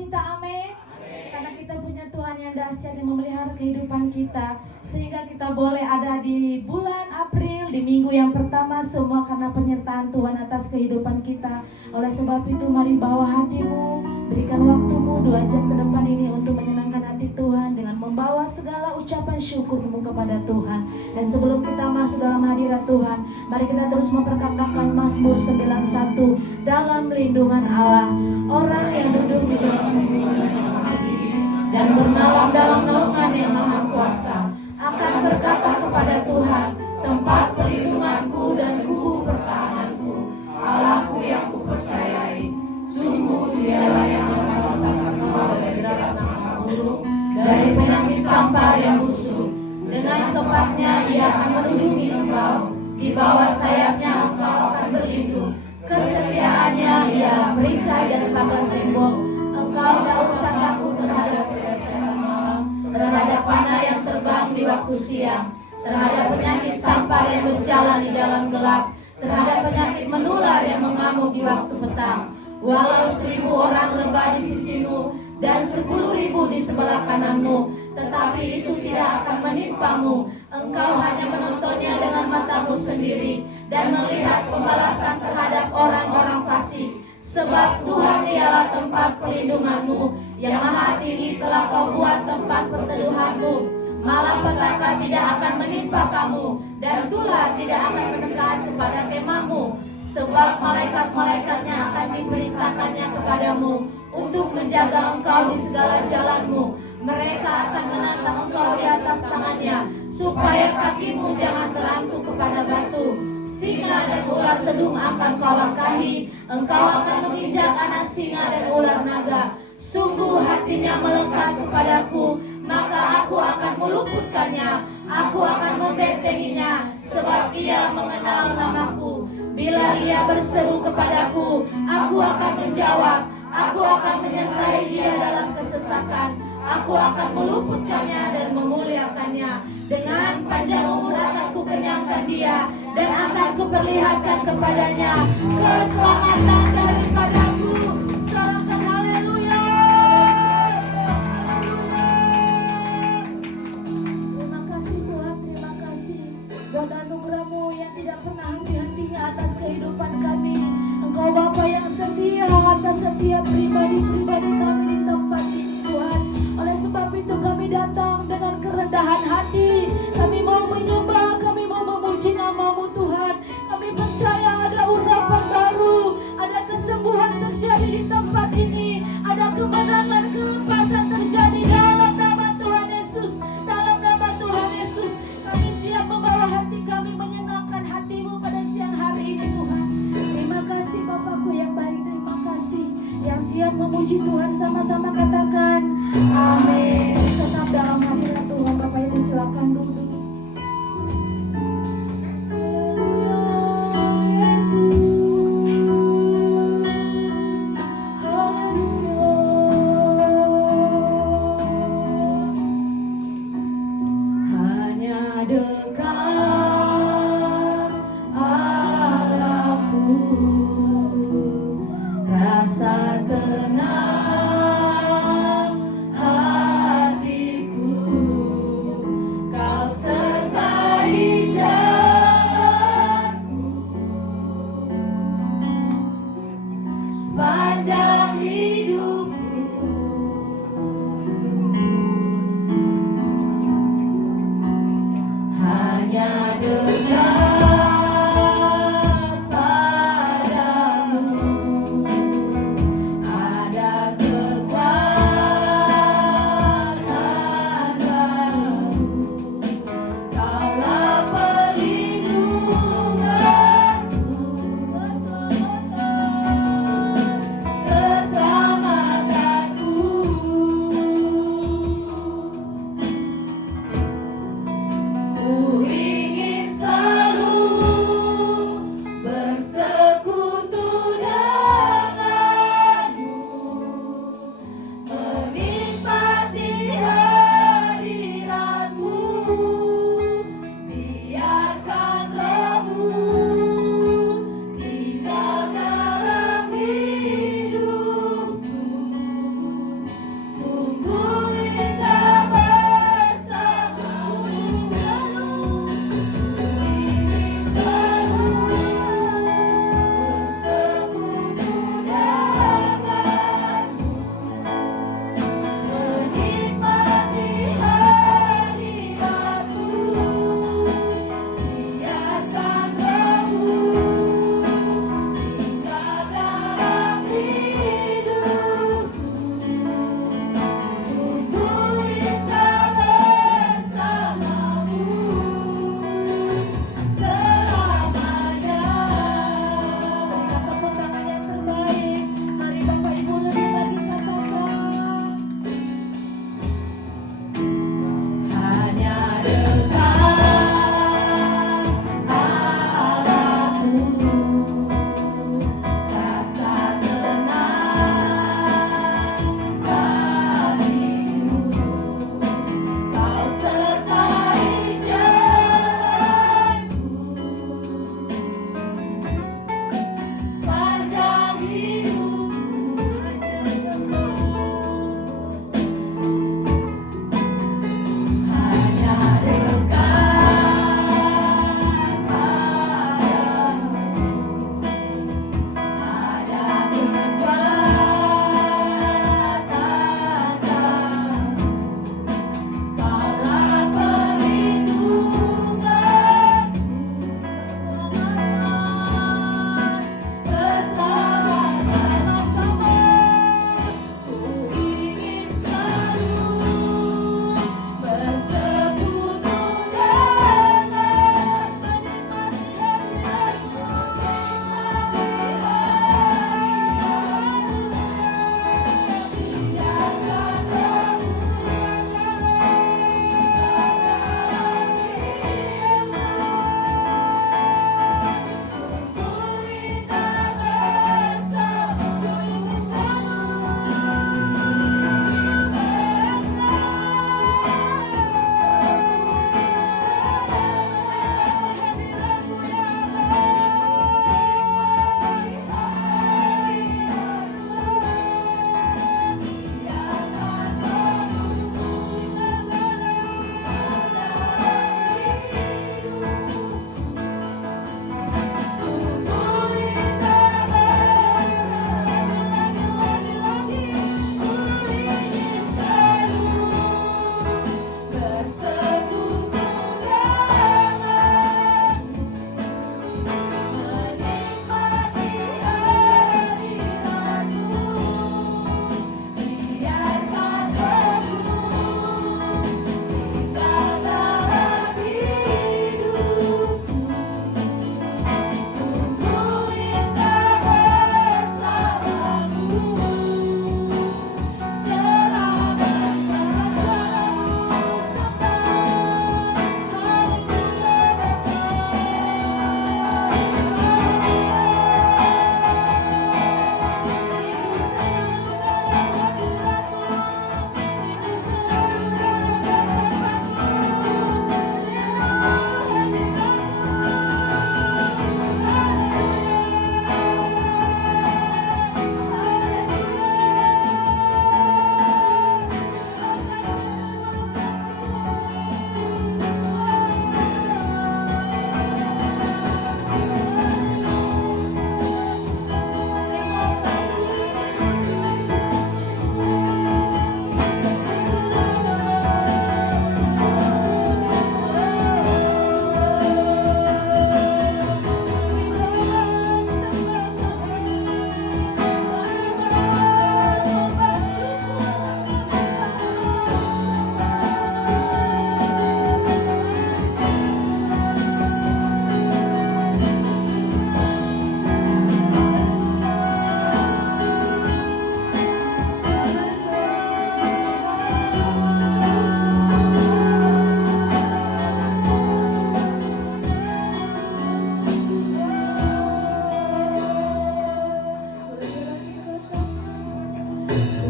sukacita, amin. Karena kita punya Tuhan yang dahsyat yang memelihara kehidupan kita, sehingga kita boleh ada di bulan April, di minggu yang pertama, semua karena penyertaan Tuhan atas kehidupan kita. Oleh sebab itu mari bawa hatimu, berikan waktumu 2 jam ke depan ini untuk menyenangkan hati Tuhan dengan membawa segala ucapan syukurmu kepada Tuhan. Dan sebelum kita masuk dalam hadirat Tuhan, mari kita terus memperkatakan Mazmur 91, dalam lindungan Allah, orang yang duduk di dalam lindungan yang Maha Tinggi dan bermalam dalam naungan yang Maha Kuasa akan berkata kepada Tuhan, tempat perlindunganku dan kubu pertahananku, Allahku yang kupercayai. Sungguh dialah yang melepaskan engkau dari jerat mata burung, dari penyakit sampar yang busuk. Dengan kepaknya ia akan melindungi engkau, di bawah sayapnya engkau akan berlindung. Kesetiaannya ialah perisai dan pagar tembok. Engkau tak usah takut terhadap dahsyat malam, terhadap panah yang terbang di waktu siang, terhadap penyakit sampar yang berjalan di dalam gelap, terhadap penyakit menular yang mengamuk di waktu petang. Walau 1000 orang rebah di sisimu dan 10.000 di sebelah kananmu, tetapi itu tidak akan menimpamu. Engkau hanya menontonnya dengan matamu sendiri dan melihat pembalasan terhadap orang-orang fasik. Sebab Tuhan ialah tempat perlindunganmu, yang Maha Tinggi telah kau buat tempat perteduhanmu. Malapetaka tidak akan menimpa kamu, dan tulah tidak akan mendekat kepada kemahmu. Sebab malaikat-malaikatnya akan diperintahkannya kepadamu untuk menjaga engkau di segala jalanmu. Mereka akan menatang engkau di atas tangannya, supaya kakimu jangan terantuk kepada batu. Singa dan ular tedung akan kau langkahi, engkau akan menginjak anak singa dan ular naga. Sungguh hatinya melekat kepadaku, maka aku akan meluputkannya, aku akan membentenginya, sebab ia mengenal namaku. Bila ia berseru kepadaku, aku akan menjawab, aku akan menyertai dia dalam kesesakan, aku akan meluputkannya dan memuliakannya. Dengan panjang umur akan kukenyangkan dia, dan akan kuperlihatkan kepadanya keselamatan daripadaku. Sorakan haleluya. Terima kasih Tuhan, terima kasih buat anugerah-Mu yang tidak pernah henti-hentinya atas kehidupan kami. Engkau Bapa yang setia atas setiap pribadi-pribadi kami di tempat ini Tuhan. Oleh sebab itu kami datang dengan kerendahan hati. Kami mau menyembah, kami mau memuji nama-Mu Tuhan. Kami percaya ada urapan baru, ada kesembuhan terjadi di tempat ini, ada kemenangan, kelepasan terjadi dalam nama Tuhan Yesus. Dalam nama Tuhan Yesus, kami siap membawa hati kami menyenangkan hati-Mu pada siang hari ini Tuhan. Terima kasih Bapakku yang baik, terima kasih. Yang siap memuji Tuhan sama-sama katakan amin. Tetap dalam hadirat Tuhan. Bapak Ibu silakan duduk. Rasa tenang hatiku, kau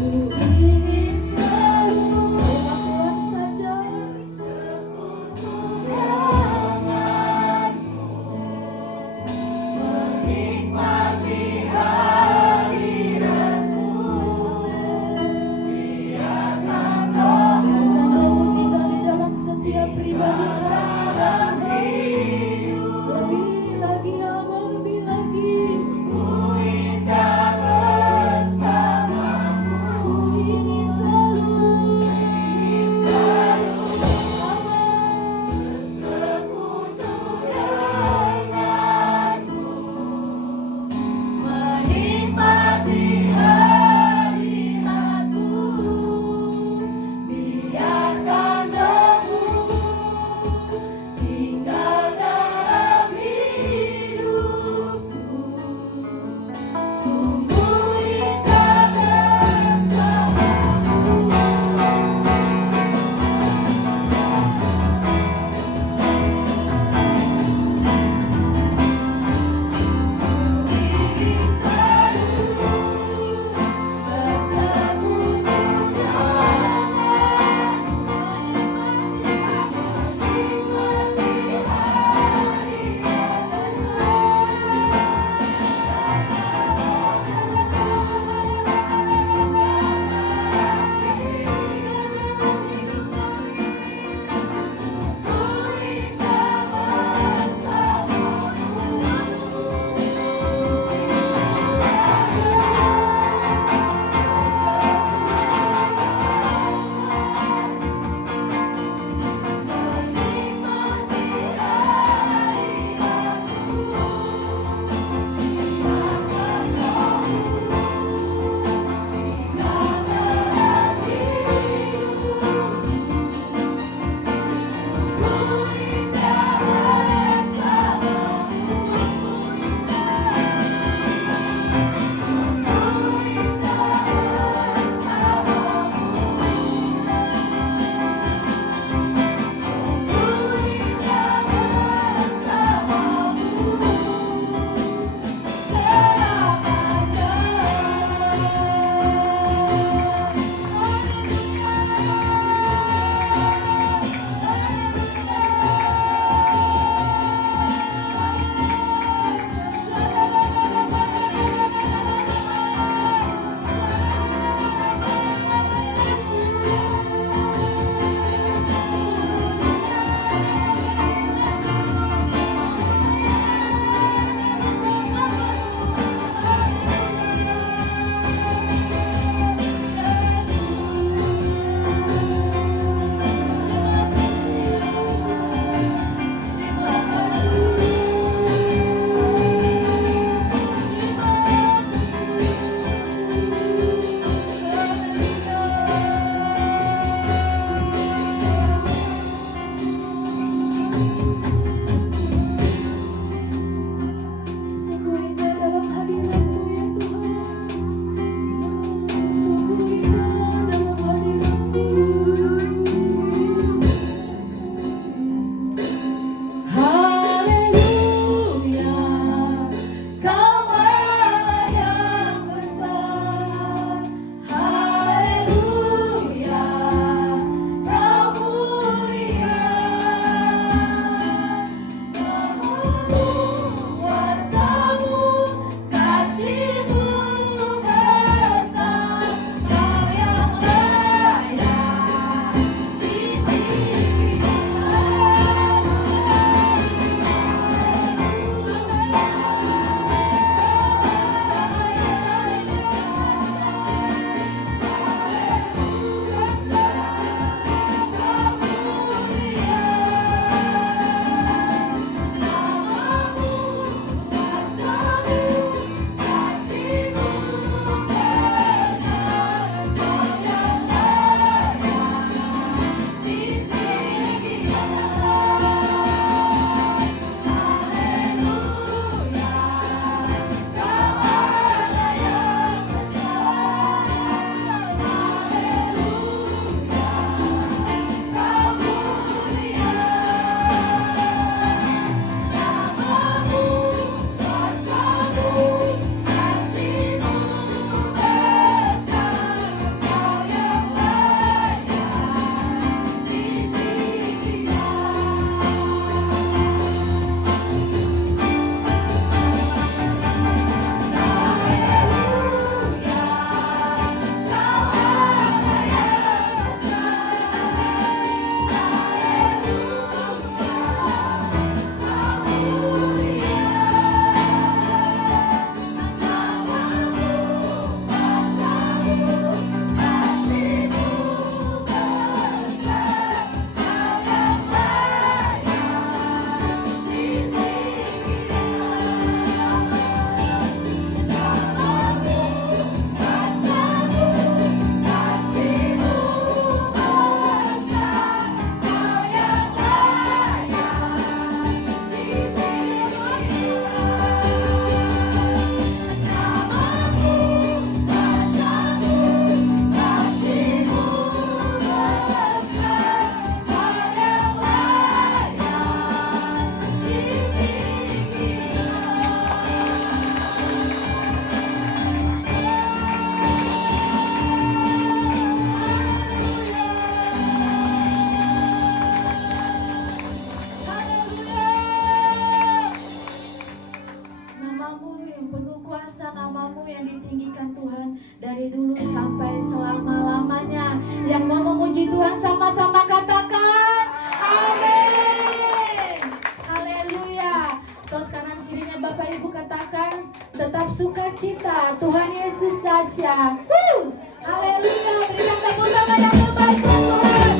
ingin selalu Tuhan saja menikmati hadiratmu. Biarkan rohmu tinggal di dalam setiap pribadi kami. Lebih lagi Aba, lebih lagi. Ku indah bersamamu. namamu yang ditinggikan Tuhan dari dulu sampai selama-lamanya. Yang mau memuji Tuhan sama-sama katakan amin. Haleluya. Terus kanan kirinya Bapak Ibu katakan tetap sukacita, Tuhan Yesus dahsyat. Haleluya. Berikan tepuk tangan yang terbaik buat Tuhan.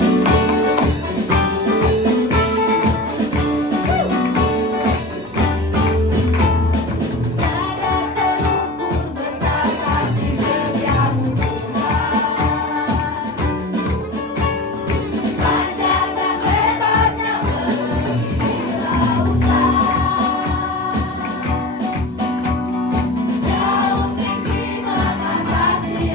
Kasih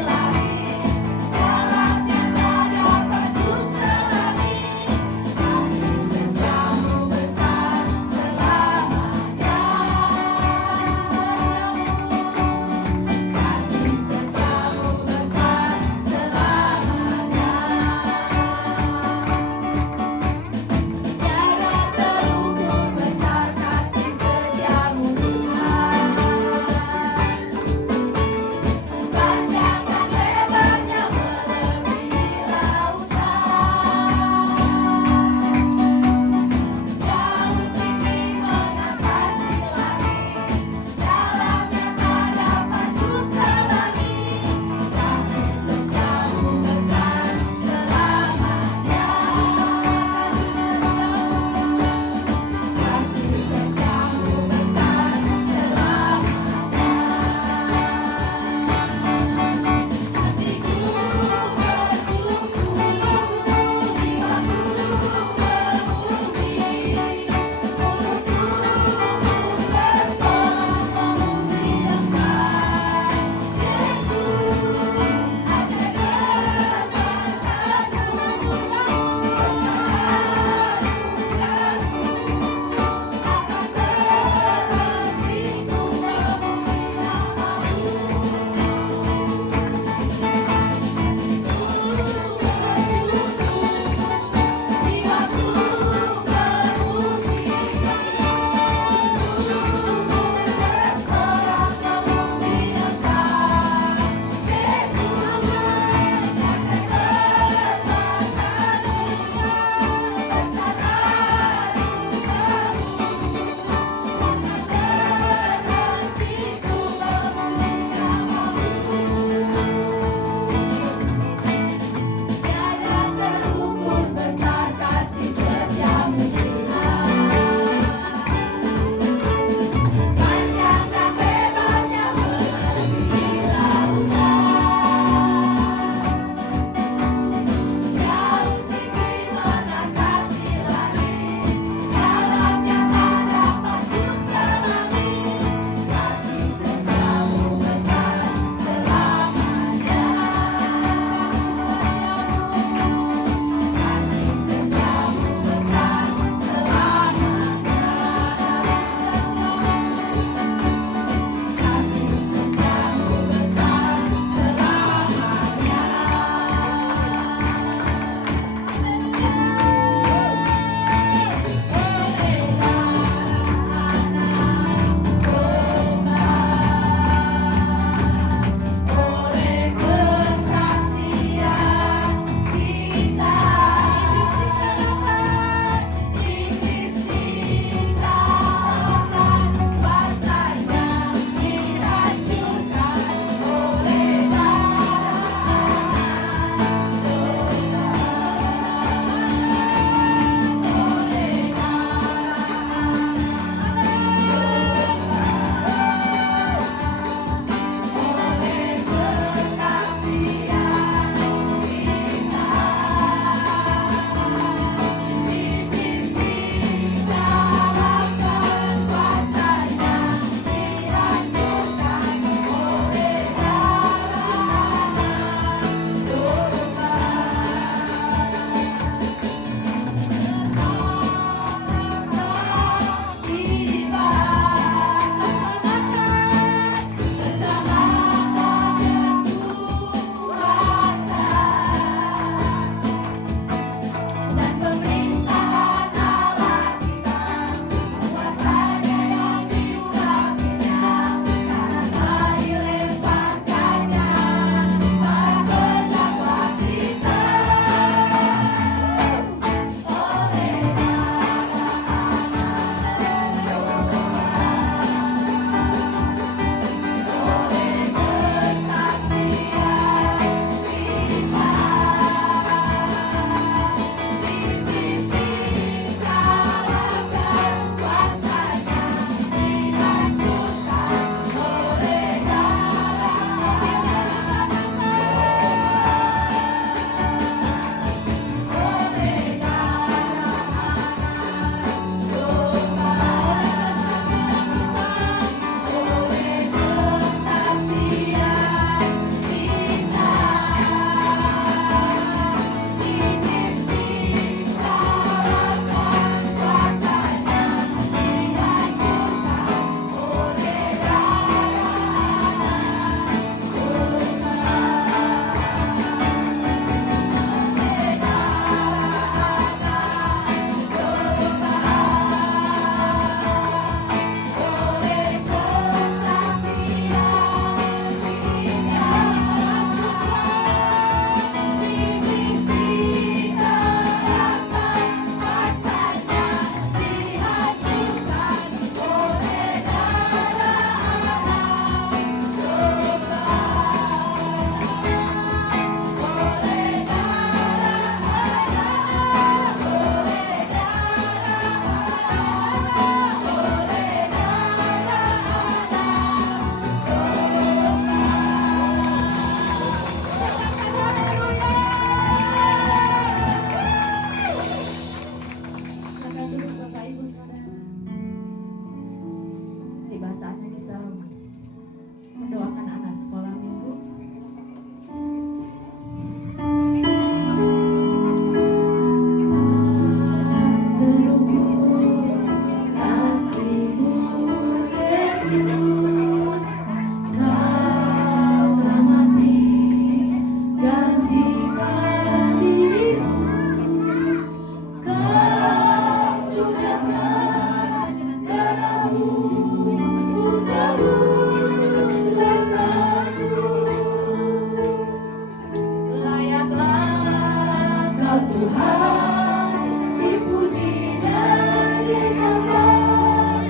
Tuhan, dipuji dan disembah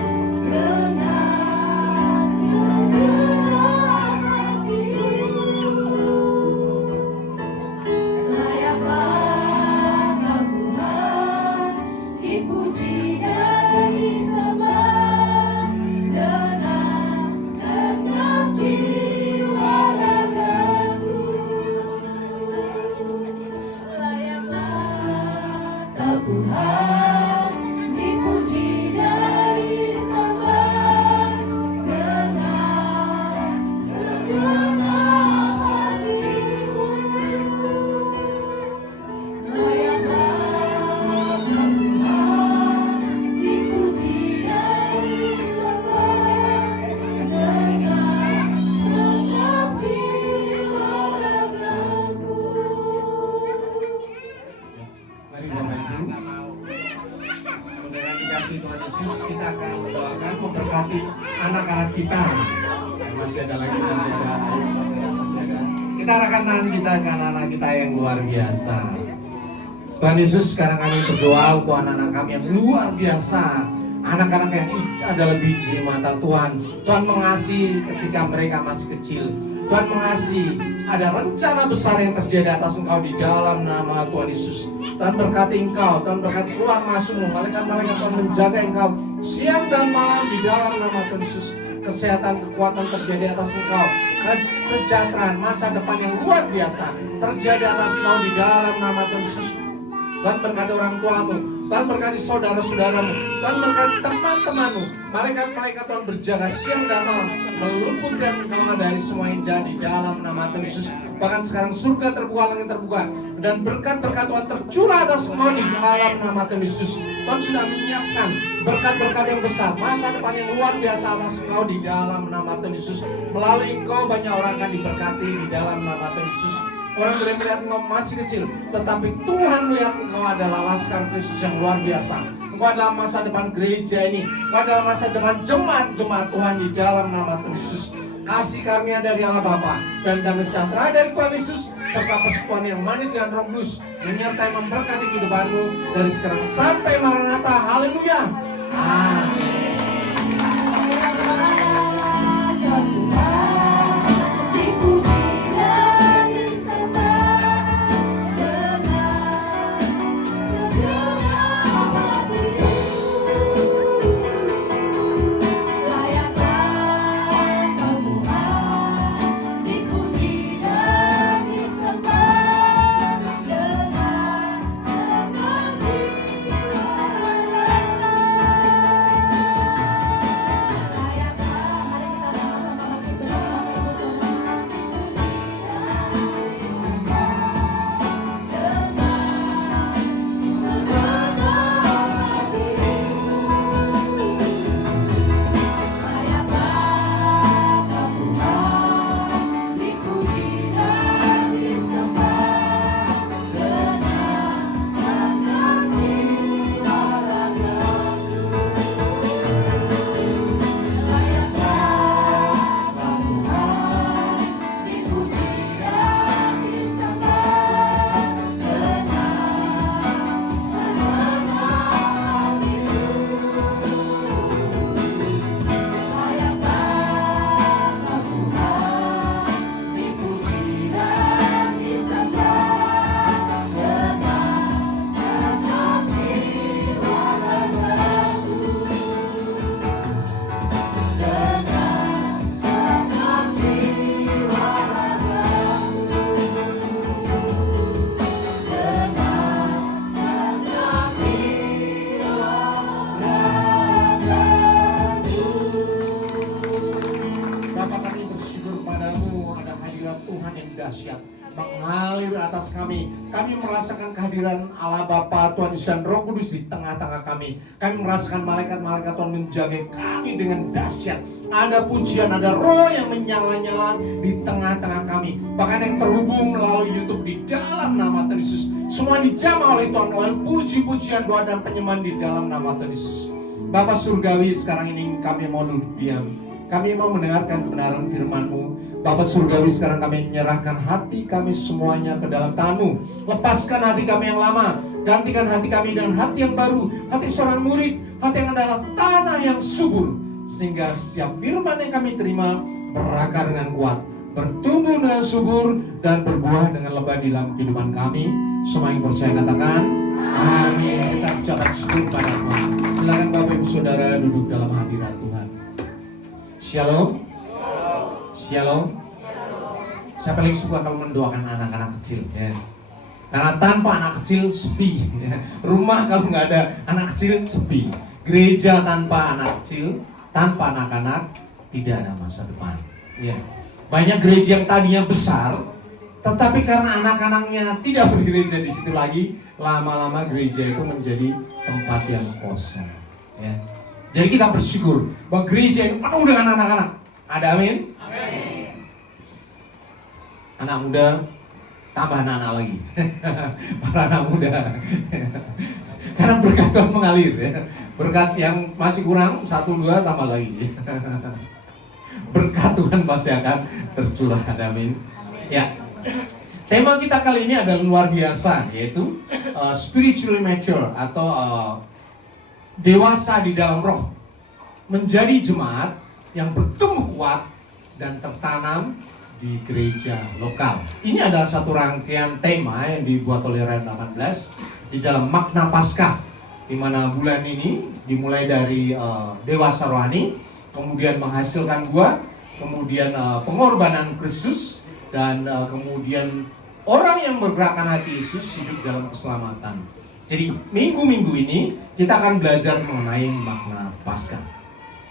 dengan segenap hatiku. Layaklah Kau Tuhan, dipuji dan disembah dengan segenap jiwa ragaku. Layaklah Kau Tuhan, dipuji dan disembah dengan segenap hatiku. Layaklah Kau Tuhan, dipuji dan disembah dengan segenap jiwa ragaku. Mari Bapak Ibu, dengan dikasih Tuhan Yesus, kita akan mendoakan memberkati anak-anak kita. Masih ada lagi, masih ada. Kita arahkan tangan kita ke anak-anak kita yang luar biasa. Tuhan Yesus, sekarang kami berdoa untuk anak-anak kami yang luar biasa. Anak-anak yang adalah biji mata Tuhan. Tuhan mengasihi ketika mereka masih kecil. Tuhan mengasihi, ada rencana besar yang terjadi atas engkau di dalam nama Tuhan Yesus. Tuhan berkati engkau, Tuhan berkati keluar masukmu. Malaikat-malaikat Tuhan menjaga engkau siang dan malam di dalam nama Tuhan Yesus. Kesehatan, kekuatan terjadi atas engkau. Kesejahteraan, masa depan yang luar biasa terjadi atas engkau di dalam nama Tuhan Yesus. Tuhan berkati orang tuamu, Tuhan berkati saudara-saudaramu, Tuhan berkati teman-temanmu. Malaikat-malaikat Tuhan berjaga siang dan malam meluputkan engkau dari semua yang jadi dalam nama Tuhan Yesus. Bahkan sekarang surga terbuka, langit terbuka, dan berkat-berkat Tuhan tercurah atas engkau di dalam nama Tuhan Yesus. Tuhan sudah menyiapkan berkat-berkat yang besar, masa depan yang luar biasa atas engkau di dalam nama Tuhan Yesus. Melalui engkau banyak orang akan diberkati di dalam nama Tuhan Yesus. Orang boleh melihat engkau masih kecil, tetapi Tuhan melihat engkau adalah laskar Kristus yang luar biasa. Engkau adalah masa depan gereja ini. Engkau adalah masa depan jemaat-jemaat Tuhan di dalam nama Tuhan Yesus. Kasih karunia dari Allah Bapa dan damai sejahtera dari Tuhan Yesus serta persekutuan yang manis dan Roh Kudus menyertai memberkati kehidupanmu dari sekarang sampai Maranatha. Haleluya. Amin. dahsyat mengalir atas kami. Kami merasakan kehadiran Allah Bapa, Tuhan Yesus dan Roh Kudus di tengah-tengah kami. Kami merasakan malaikat-malaikat Tuhan menjaga kami dengan dahsyat. Ada pujian, ada roh yang menyala-nyala di tengah-tengah kami. Bahkan yang terhubung melalui YouTube di dalam nama Tuhan Yesus. Semua dijamah oleh Tuhan, oleh puji-pujian, doa dan penyembahan di dalam nama Tuhan Yesus. Bapa Surgawi, sekarang ini kami mau duduk diam. Kami mau mendengarkan kebenaran firman-Mu. Bapa Surgawi, sekarang kami menyerahkan hati kami semuanya ke dalam tangan-Mu. Lepaskan hati kami yang lama, gantikan hati kami dengan hati yang baru, hati seorang murid, hati yang adalah tanah yang subur, sehingga setiap firman yang kami terima berakar dengan kuat, bertumbuh dengan subur, dan berbuah dengan lebat di dalam kehidupan kami. Semua yang percaya katakan amin. Kita ucapkan syukur pada Tuhan. Silakan Bapak Ibu Saudara duduk dalam hadirat Tuhan. Shalom. Shalom. Saya paling suka kalau mendoakan anak-anak kecil, ya. Karena tanpa anak kecil sepi, ya. Rumah kalau nggak ada anak kecil sepi. Gereja tanpa anak kecil, tanpa anak-anak tidak ada masa depan. Ya. Banyak gereja yang tadinya besar, tetapi karena anak-anaknya tidak bergereja di situ lagi, lama-lama gereja itu menjadi tempat yang kosong. Ya. Jadi kita bersyukur bahwa gereja itu penuh dengan anak-anak. Ada amin? Amin. Anak muda tambah anak lagi. Para anak muda. Karena berkat Tuhan mengalir, ya. Berkat yang masih kurang 1-2 tambah lagi. Berkat Tuhan pasti akan tercurah. Ada amin. Ya. Tema kita kali ini adalah luar biasa, yaitu spiritually mature atau dewasa di dalam roh. Menjadi jemaat yang bertumbuh kuat dan tertanam di gereja lokal. Ini adalah satu rangkaian tema yang dibuat oleh Rem 18 di dalam makna Paskah, di mana bulan ini dimulai dari dewasa rohani, kemudian menghasilkan buah, kemudian pengorbanan Kristus, dan kemudian orang yang bergerakan hati Yesus hidup dalam keselamatan. Jadi minggu-minggu ini kita akan belajar mengenai makna Paskah.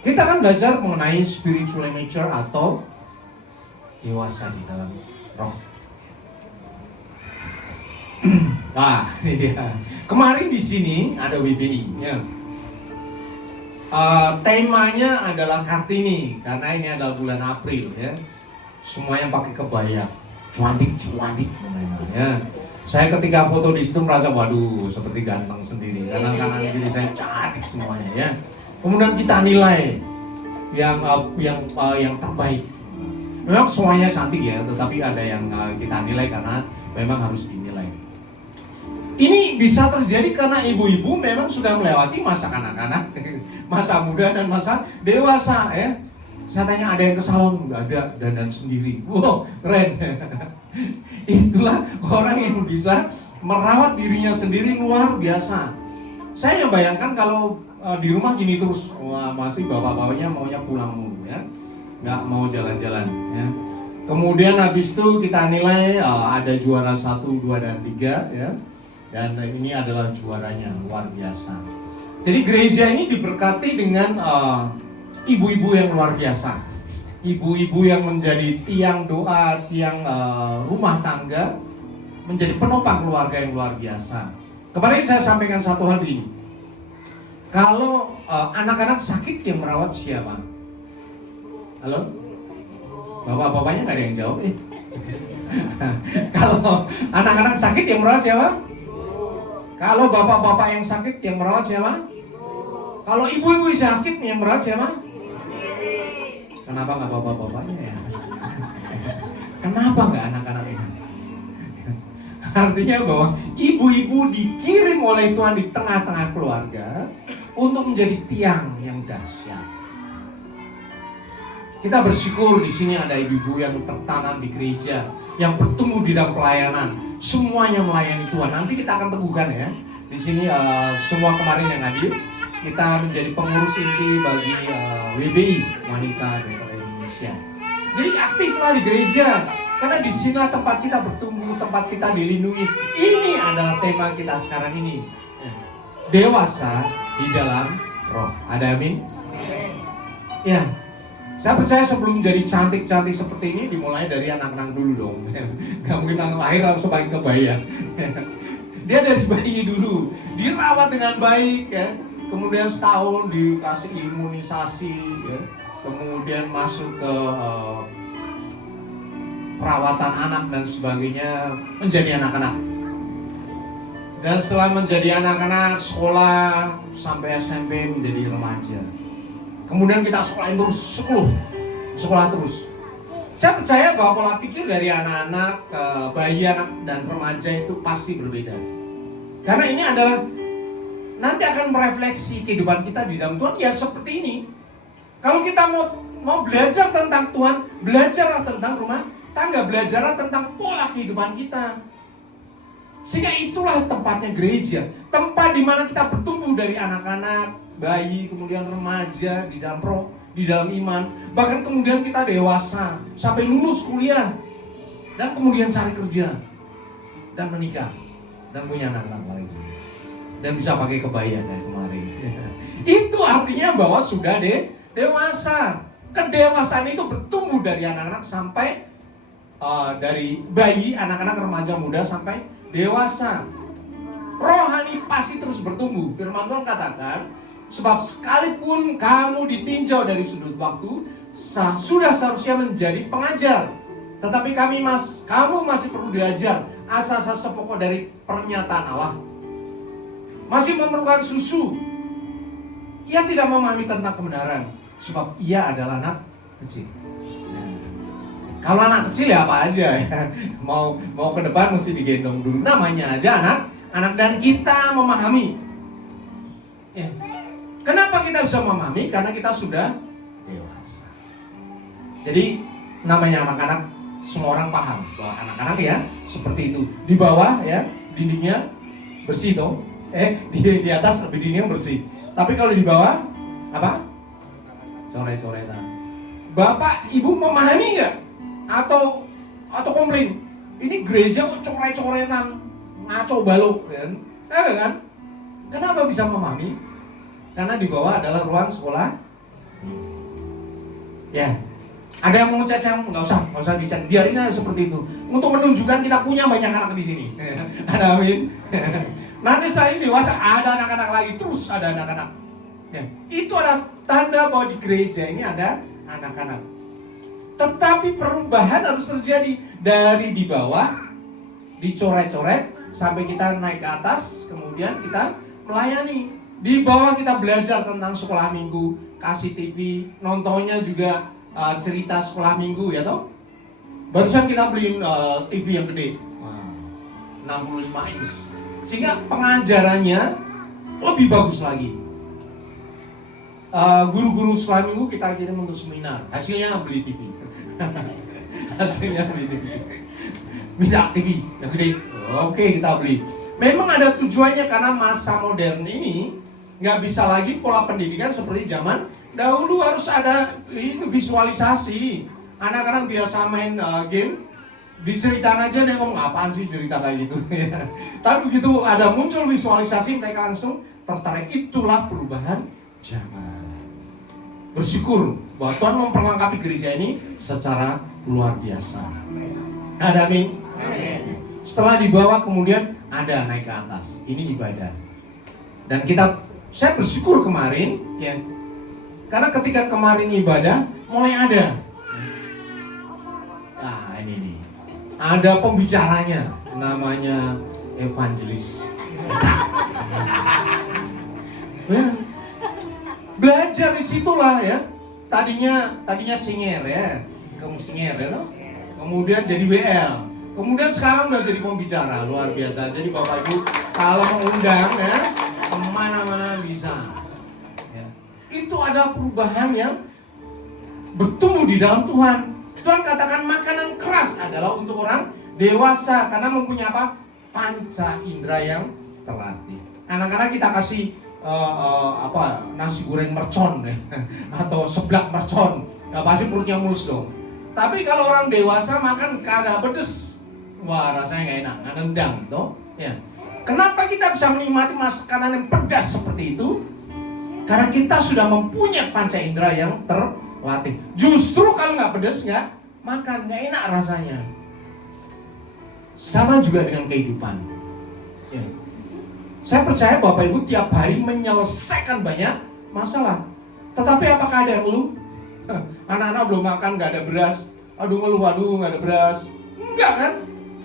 Kita akan belajar mengenai spiritual mature atau dewasa di dalam roh. Nah, ini dia. Kemarin di sini ada WBI. Ya. Temanya adalah Kartini, karena ini adalah bulan April. Ya. Semuanya pakai kebaya, cuantik-cuantik. Ya. Saya ketika foto di situ merasa, waduh, seperti ganteng sendiri. Karena diri saya cantik semuanya. Ya. Kemudian kita nilai yang terbaik. Memang semuanya cantik ya, tetapi ada yang kita nilai karena memang harus dinilai. Ini bisa terjadi karena ibu-ibu memang sudah melewati masa kanak-kanak, masa muda dan masa dewasa, ya. Saya tanya, ada yang ke salon? Nggak ada, dandan sendiri. Wow, keren. Itulah orang yang bisa merawat dirinya sendiri, luar biasa. Saya bayangkan kalau di rumah gini terus, wah, masih bapak-bapaknya maunya pulang mulu, ya, nggak mau jalan-jalan, ya. Kemudian habis itu kita nilai ada juara 1, 2, dan 3, ya. Dan ini adalah juaranya, luar biasa. Jadi gereja ini diberkati dengan ibu-ibu yang luar biasa. Ibu-ibu yang menjadi tiang doa, tiang rumah tangga, menjadi penopang keluarga yang luar biasa. Kemarin saya sampaikan satu hal ini. Kalau anak-anak sakit yang merawat siapa? Halo? Bapak-bapaknya nggak ada yang jawab. Kalau anak-anak sakit yang merawat siapa? Kalau bapak-bapak yang sakit yang merawat siapa? Kalau ibu-ibu sakit yang merawat siapa? Kenapa nggak bapak-bapaknya ya? Kenapa nggak anak-anaknya? Artinya bahwa ibu-ibu dikirim oleh Tuhan di tengah-tengah keluarga untuk menjadi tiang yang dahsyat. Kita bersyukur di sini ada ibu-ibu yang tertanam di gereja, yang bertumbuh di dalam pelayanan, semuanya melayani Tuhan. Nanti kita akan teguhkan ya. Di sini semua kemarin yang hadir, kita menjadi pengurus inti bagi WBI Wanita Dokter Indonesia. Jadi aktiflah di gereja. Karena di sinilah tempat kita bertumbuh, tempat kita dilindungi. Ini adalah tema kita sekarang ini. Dewasa di dalam roh. Ada amin? Ya. Saya percaya sebelum jadi cantik-cantik seperti ini dimulai dari anak-anak dulu dong. Gak mungkin anak lahir langsung pakai kebaya. Dia dari bayi dulu, dirawat dengan baik ya. Kemudian setahun dikasih imunisasi ya. Kemudian masuk ke perawatan anak dan sebagainya, menjadi anak-anak. Dan setelah menjadi anak-anak, sekolah sampai SMP menjadi remaja. Kemudian kita sekolahin terus, sekolah terus. Saya percaya bahwa pola pikir dari anak-anak, bayi, anak dan remaja itu pasti berbeda. Karena ini adalah nanti akan merefleksi kehidupan kita di dalam Tuhan ya seperti ini. Kalau kita mau belajar tentang Tuhan, belajarlah tentang rumah tangga, belajarlah tentang pola kehidupan kita. Sehingga itulah tempatnya gereja, tempat di mana kita bertumbuh dari anak-anak, bayi, kemudian remaja di dalam roh, di dalam iman, bahkan kemudian kita dewasa sampai lulus kuliah dan kemudian cari kerja dan menikah dan punya anak-anak lagi dan bisa pakai kebaya kayak kemarin. Itu artinya bahwa sudah dewasa. Kedewasaan itu bertumbuh dari anak-anak sampai dari bayi, anak-anak, remaja, muda sampai dewasa. Rohani pasti terus bertumbuh. Firman Tuhan katakan, sebab sekalipun kamu ditinjau dari sudut waktu, sudah seharusnya menjadi pengajar. Tetapi kamu masih perlu diajar asas-asas pokok dari pernyataan Allah. Masih memerlukan susu. Ia tidak memahami tentang kebenaran, sebab ia adalah anak kecil. Kalau anak kecil ya apa aja ya. Mau ke depan mesti digendong dulu. Namanya aja anak dan kita memahami. Ya. Kenapa kita bisa memahami? Karena kita sudah dewasa. Jadi namanya anak-anak, semua orang paham bahwa anak-anak ya seperti itu. Di bawah ya dindingnya bersih dong. Di atas dindingnya bersih. Tapi kalau di bawah apa? Coret-coretan. Bapak, ibu memahami nggak? Atau komplain? Ini gereja kok coret-coretan, ngaco balok kan? Kan? Kenapa bisa memahami? Karena di bawah adalah ruang sekolah. Ya, ada yang mau chat saya, nggak usah dicat, biarin aja seperti itu. Untuk menunjukkan kita punya banyak anak di sini. Ada amin. Nanti setelah ini dewasa ada anak-anak lagi, terus ada anak-anak. Ya, itu adalah tanda bahwa di gereja ini ada anak-anak. Tetapi perubahan harus terjadi dari di bawah, dicoret-coret sampai kita naik ke atas, kemudian kita melayani. Di bawah kita belajar tentang sekolah minggu, kasih TV, nontonnya juga cerita sekolah minggu ya toh. Barusan kita beliin TV yang gede, 65 inch, sehingga pengajarannya lebih bagus lagi. Guru-guru sekolah minggu kita kirim untuk seminar, hasilnya beli TV. Hasilnya beli TV. Minta TV yang gede, oke kita beli. Memang ada tujuannya karena masa modern ini nggak bisa lagi pola pendidikan seperti zaman dahulu, harus ada itu visualisasi. Anak-anak biasa main game, diceritain aja dia ngomong apaan sih cerita kayak gitu. Tapi begitu ada muncul visualisasi mereka langsung tertarik. Itulah perubahan zaman. Bersyukur bahwa Tuhan memperlengkapi gereja ini secara luar biasa. Ada amin. Setelah dibawa kemudian ada naik ke atas. Ini ibadah. Dan saya bersyukur kemarin ya. Karena ketika kemarin ibadah mulai ada. Nah, ini nih. Ada pembicaranya namanya evangelis. Ya. Belajar di situlah ya. Tadinya singer ya. Kamu singer ya loh. Kemudian jadi WL. Kemudian sekarang udah jadi pembicara, luar biasa. Jadi Bapak Ibu kalau mengundang ya, kemana-mana bisa. Ya. Itu ada perubahan yang bertumbuh di dalam Tuhan. Tuhan katakan makanan keras adalah untuk orang dewasa karena mempunyai apa? Panca indera yang terlatih. Anak-anak kita kasih nasi goreng mercon ya, atau seblak mercon, ya pasti perutnya mulus dong. Tapi kalau orang dewasa makan kagak pedes, wah rasanya nggak enak, nggak nendang, toh? Ya. Kenapa kita bisa menikmati makanan yang pedas seperti itu? Karena kita sudah mempunyai panca indera yang terlatih. Justru kalau nggak pedas nggak makan, nggak enak rasanya. Sama juga dengan kehidupan. Ya. Saya percaya Bapak Ibu tiap hari menyelesaikan banyak masalah. Tetapi apakah ada yang ngeluh? Anak-anak belum makan, nggak ada beras. Aduh ngeluh, nggak ada beras. Enggak kan?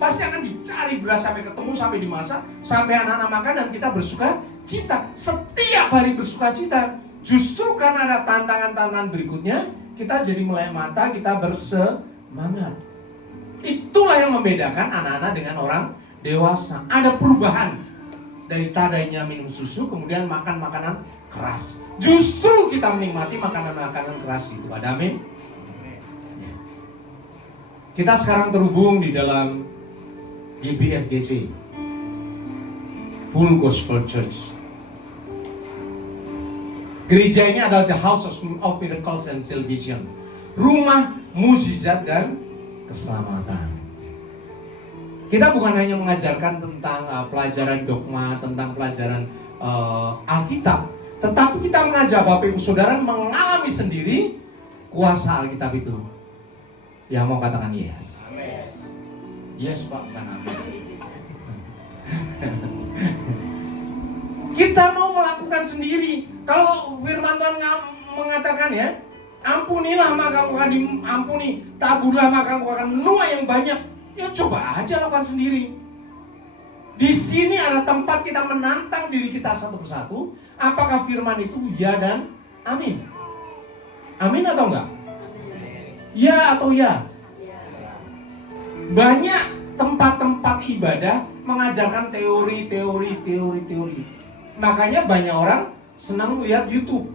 Pasti akan dicari beras sampai ketemu, sampai dimasak, sampai anak-anak makan dan kita bersuka cita. Setiap hari bersuka cita. Justru karena ada tantangan-tantangan berikutnya, kita jadi melek mata, kita semangat. Itulah yang membedakan anak-anak dengan orang dewasa. Ada perubahan dari tadinya minum susu kemudian makan makanan keras. Justru kita menikmati makanan-makanan keras itu. Ada amin? Kita sekarang terhubung di dalam GBFGC, Full Gospel Church. Gereja ini adalah the house of miracles and salvation, rumah mukjizat dan keselamatan. Kita bukan hanya mengajarkan tentang pelajaran dogma, tentang pelajaran Alkitab, tetapi kita mengajak Bapak Ibu Saudara mengalami sendiri kuasa Alkitab itu. Yang mau katakan yes? Yes Pak, bukan amin. Kita mau melakukan sendiri. Kalau firman Tuhan mengatakan ya, ampunilah maka engkau akan diampuni, taburlah maka engkau akan menuai yang banyak. Ya coba aja lakukan sendiri. Di sini ada tempat kita menantang diri kita satu persatu. Apakah firman itu ya dan amin? Amin atau enggak? Ya atau ya? Banyak tempat-tempat ibadah mengajarkan teori. Makanya banyak orang senang melihat YouTube.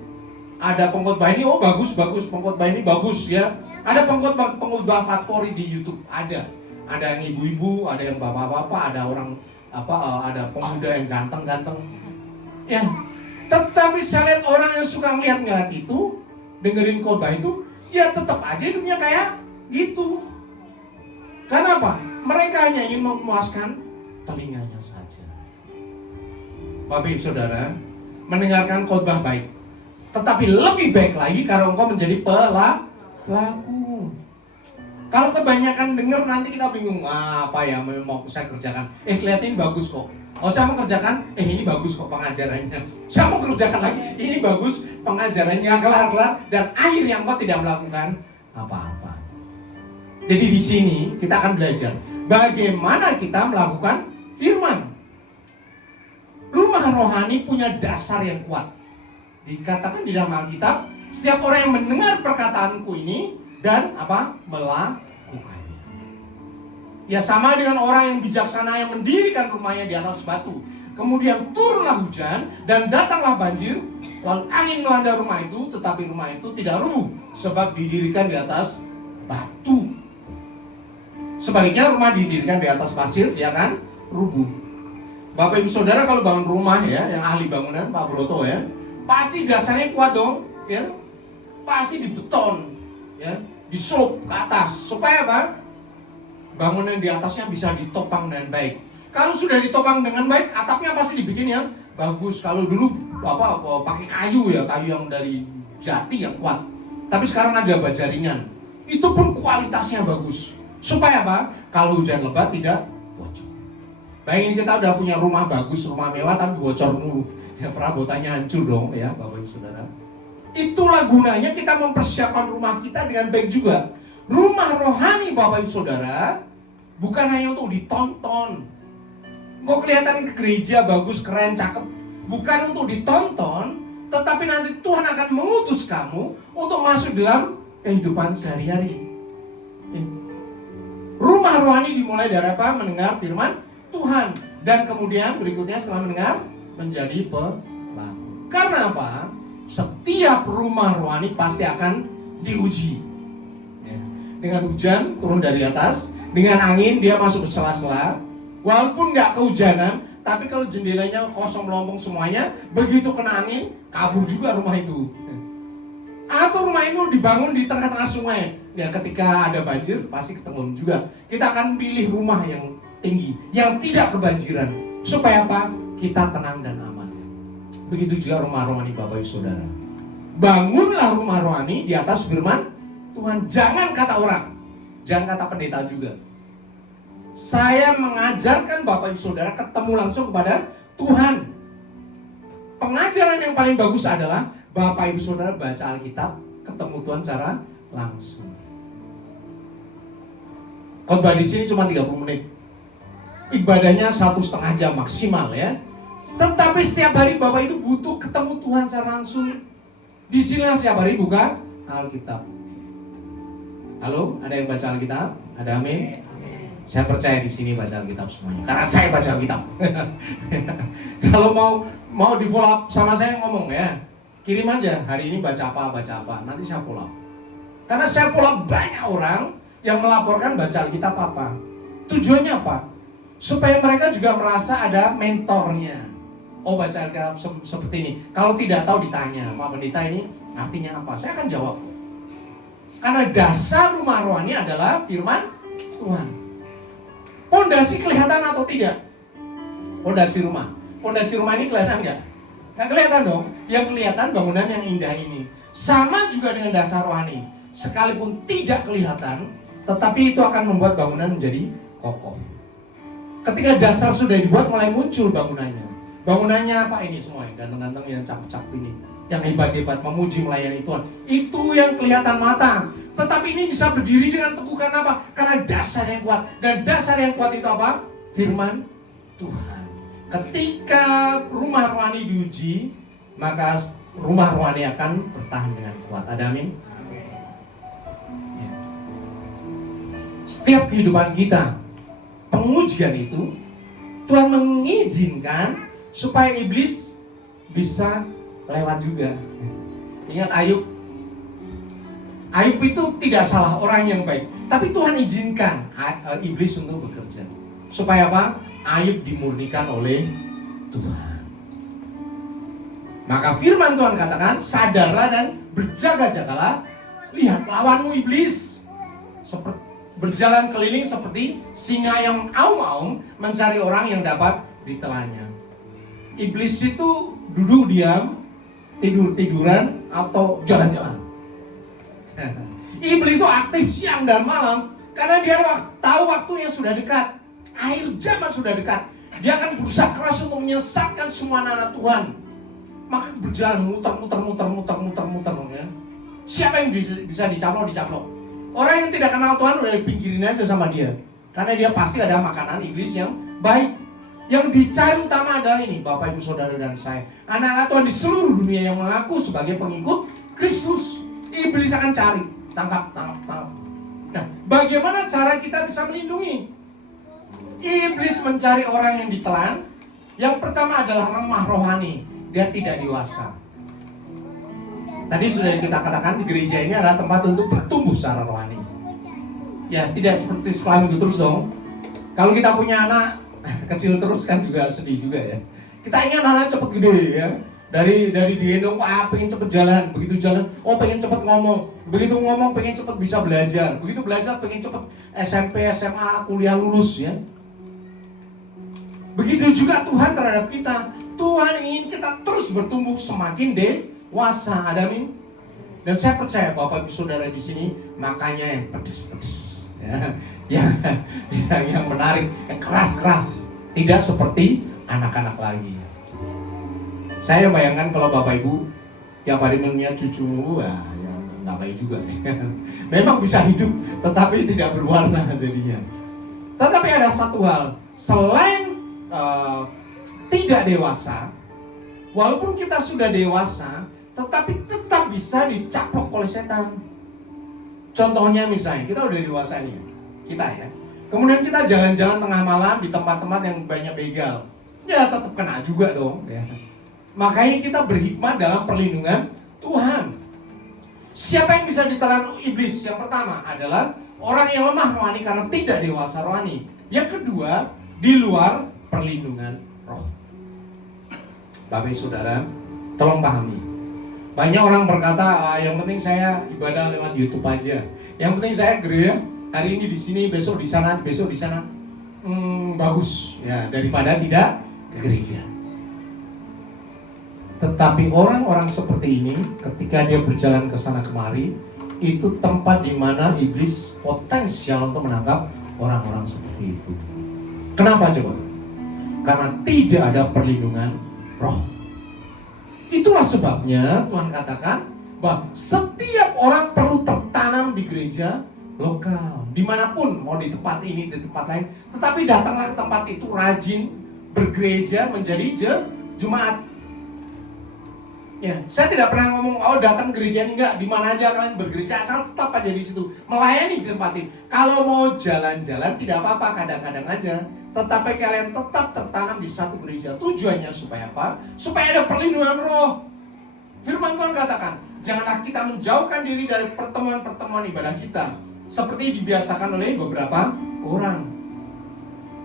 Ada pengkhotbah ini, oh bagus, pengkhotbah ini bagus ya. Ada pengkhotbah favorit di YouTube, ada yang ibu-ibu, ada yang bapak-bapak, ada orang ada pemuda yang ganteng-ganteng. Ya, tetapi saya lihat orang yang suka ngeliat itu, dengerin khotbah itu, ya tetap aja hidupnya kayak gitu. Kenapa? Mereka hanya ingin memuaskan telinganya saja. Bapak Ibu Saudara, mendengarkan khotbah baik, tetapi lebih baik lagi kalau engkau menjadi pelaku. Kalau kebanyakan dengar nanti kita bingung, apa ya mau saya kerjakan? Kelihatin bagus kok. Oh saya mau kerjakan, ini bagus kok pengajarannya. Saya mau kerjakan lagi, ini bagus pengajarannya, kelar-kelar, dan akhirnya engkau tidak melakukan apa-apa. Jadi di sini kita akan belajar bagaimana kita melakukan firman. Rumah rohani punya dasar yang kuat. Dikatakan di dalam Alkitab, setiap orang yang mendengar perkataanku ini dan melakukannya. Ya sama dengan orang yang bijaksana yang mendirikan rumahnya di atas batu. Kemudian turunlah hujan dan datanglah banjir, lalu angin melanda rumah itu, tetapi rumah itu tidak rubuh sebab didirikan di atas batu. Sebaliknya rumah didirikan di atas pasir, dia akan rubuh. Bapak Ibu Saudara kalau bangun rumah ya, yang ahli bangunan Pak Broto ya, pasti dasarnya kuat dong, ya. Pasti dibeton, ya, dislope ke atas supaya apa? Bangunan di atasnya bisa ditopang dengan baik. Kalau sudah ditopang dengan baik, atapnya pasti dibikin yang bagus. Kalau dulu pakai kayu ya, kayu yang dari jati yang kuat. Tapi sekarang ada baja ringan. Itu pun kualitasnya bagus. Supaya apa? Kalau hujan lebat tidak bocor. Bayangin kita udah punya rumah bagus, rumah mewah tapi bocor mulu. Ya perabotannya hancur dong ya Bapak Ibu Saudara. Itulah gunanya kita mempersiapkan rumah kita dengan baik juga. Rumah rohani Bapak Ibu Saudara bukan hanya untuk ditonton. Kok kelihatan ke gereja bagus, keren, cakep. Bukan untuk ditonton, tetapi nanti Tuhan akan mengutus kamu untuk masuk dalam kehidupan sehari-hari. Rumah rohani dimulai dari apa? Mendengar firman Tuhan. Dan kemudian berikutnya setelah mendengar menjadi pelaku. Karena apa? Setiap rumah rohani pasti akan diuji. Ya. Dengan hujan turun dari atas, dengan angin dia masuk ke sela-sela. Walaupun nggak kehujanan, tapi kalau jendelanya kosong melompong semuanya, begitu kena angin kabur juga rumah itu. Atau rumah itu dibangun di tengah-tengah sungai. Ya ketika ada banjir pasti ketemu juga. Kita akan pilih rumah yang tinggi, yang tidak kebanjiran. Supaya apa? Kita tenang dan aman. Begitu juga rumah rohani Bapak Ibu Saudara. Bangunlah rumah rohani di atas firman Tuhan. Jangan kata orang, jangan kata pendeta juga. Saya mengajarkan Bapak Ibu Saudara ketemu langsung kepada Tuhan. Pengajaran yang paling bagus adalah Bapak Ibu Saudara baca Alkitab, ketemu Tuhan secara langsung. Khotbah di sini cuma 30 menit. Ibadahnya 1,5 jam maksimal ya. Tetapi setiap hari Bapak itu butuh ketemu Tuhan secara langsung. Di sini setiap hari buka Alkitab. Halo, ada yang baca Alkitab? Ada amin? Saya percaya di sini baca Alkitab semuanya, karena saya baca Alkitab. Kalau mau di follow up sama saya ngomong ya, kirim aja hari ini baca apa, nanti saya follow up. Karena saya follow up banyak orang yang melaporkan baca Alkitab apa. Tujuannya apa? Supaya mereka juga merasa ada mentornya. Oh, baca Alkitab seperti ini. Kalau tidak tahu ditanya, Pak Pendeta ini artinya apa? Saya akan jawab. Karena dasar rumah rohani adalah firman Tuhan. Pondasi kelihatan atau tidak? Pondasi rumah ini kelihatan nggak? Nggak kelihatan dong. Yang kelihatan bangunan yang indah ini. Sama juga dengan dasar rohani. Sekalipun tidak kelihatan, tetapi itu akan membuat bangunan menjadi kokoh. Ketika dasar sudah dibuat, mulai muncul bangunannya. Bangunannya apa ini semua? Ganteng-ganteng yang cakep-cakep ini, yang hebat-hebat memuji melayani Tuhan. Itu yang kelihatan mata. Tetapi ini bisa berdiri dengan teguh karena apa? Karena dasar yang kuat. Dan dasar yang kuat itu apa? Firman Tuhan. Ketika rumah rohani diuji, maka rumah rohani akan bertahan dengan kuat. Ada amin? Ya. Setiap kehidupan kita, pengujian itu Tuhan mengizinkan supaya iblis bisa lewat juga. Ingat Ayub itu tidak salah, orang yang baik, tapi Tuhan izinkan iblis untuk bekerja. Supaya apa? Ayub dimurnikan oleh Tuhan. Maka firman Tuhan katakan, sadarlah dan berjaga-jagalah. Lihat lawanmu iblis berjalan keliling seperti singa yang aung-aung mencari orang yang dapat ditelannya. Iblis itu duduk diam, tidur-tiduran, atau jalan-jalan. Iblis itu aktif siang dan malam karena dia tahu waktunya sudah dekat, akhir zaman sudah dekat. Dia akan berusaha keras untuk menyesatkan semua anak Tuhan. Maka berjalan muter ya. Siapa yang bisa dicaplok. Orang yang tidak kenal Tuhan udah dipinggirin aja sama dia, karena dia pasti ada makanan iblis yang baik. Yang dicari utama adalah ini, Bapak Ibu Saudara dan saya, anak-anak Tuhan di seluruh dunia yang mengaku sebagai pengikut Kristus. Iblis akan cari, tangkap. Nah, bagaimana cara kita bisa melindungi? Iblis mencari orang yang ditelan. Yang pertama adalah lemah rohani, dia tidak dewasa. Tadi sudah kita katakan, gereja ini adalah tempat untuk bertumbuh secara rohani. Ya, tidak seperti sekolah minggu terus dong. Kalau kita punya anak kecil terus kan juga sedih juga ya. Kita ingin anak cepat gede ya. Dari digendong, pengen cepet jalan. Begitu jalan, pengen cepet ngomong. Begitu ngomong, pengen cepet bisa belajar. Begitu belajar, pengen cepet SMP, SMA, kuliah lulus ya. Begitu juga Tuhan terhadap kita. Tuhan ingin kita terus bertumbuh semakin dewasa. Ada amin? Dan saya percaya Bapak Ibu Saudara di sini, makanya yang pedes-pedes ya. Yang menarik, yang keras-keras. Tidak seperti anak-anak lagi. Saya bayangkan kalau Bapak Ibu tiap hari melihat cucumu, ya nggak baik juga. Memang bisa hidup, tetapi tidak berwarna jadinya. Tetapi ada satu hal, selain tidak dewasa, walaupun kita sudah dewasa, tetapi tetap bisa dicaplok oleh setan. Contohnya misalnya, kita udah dewasa nih, kita ya. Kemudian kita jalan-jalan tengah malam di tempat-tempat yang banyak begal, ya tetap kena juga dong. Ya. Makanya kita berhikmat dalam perlindungan Tuhan. Siapa yang bisa ditelan iblis? Yang pertama adalah orang yang lemah rohani karena tidak dewasa rohani. Yang kedua, di luar perlindungan roh. Bapak Saudara, tolong pahami. Banyak orang berkata, yang penting saya ibadah lewat YouTube aja. Yang penting saya gereja hari ini di sini, besok di sana, besok di sana. Bagus ya, daripada tidak ke gereja. Tetapi orang-orang seperti ini, ketika dia berjalan ke sana kemari, itu tempat di mana iblis potensial untuk menangkap orang-orang seperti itu. Kenapa coba? Karena tidak ada perlindungan roh. Itulah sebabnya Tuhan katakan bahwa setiap orang perlu tertanam di gereja lokal, dimanapun, mau di tempat ini, di tempat lain. Tetapi datanglah ke tempat itu rajin bergereja menjadi jemaat. Ya, saya tidak pernah ngomong, oh datang gereja ini enggak, di mana aja kalian bergereja, asal tetap aja di situ, melayani di tempat ini. Kalau mau jalan-jalan tidak apa-apa, kadang-kadang aja. Tetapi kalian tetap tertanam di satu gereja. Tujuannya supaya apa? Supaya ada perlindungan roh. Firman Tuhan katakan, janganlah kita menjauhkan diri dari pertemuan-pertemuan ibadah kita, seperti dibiasakan oleh beberapa orang.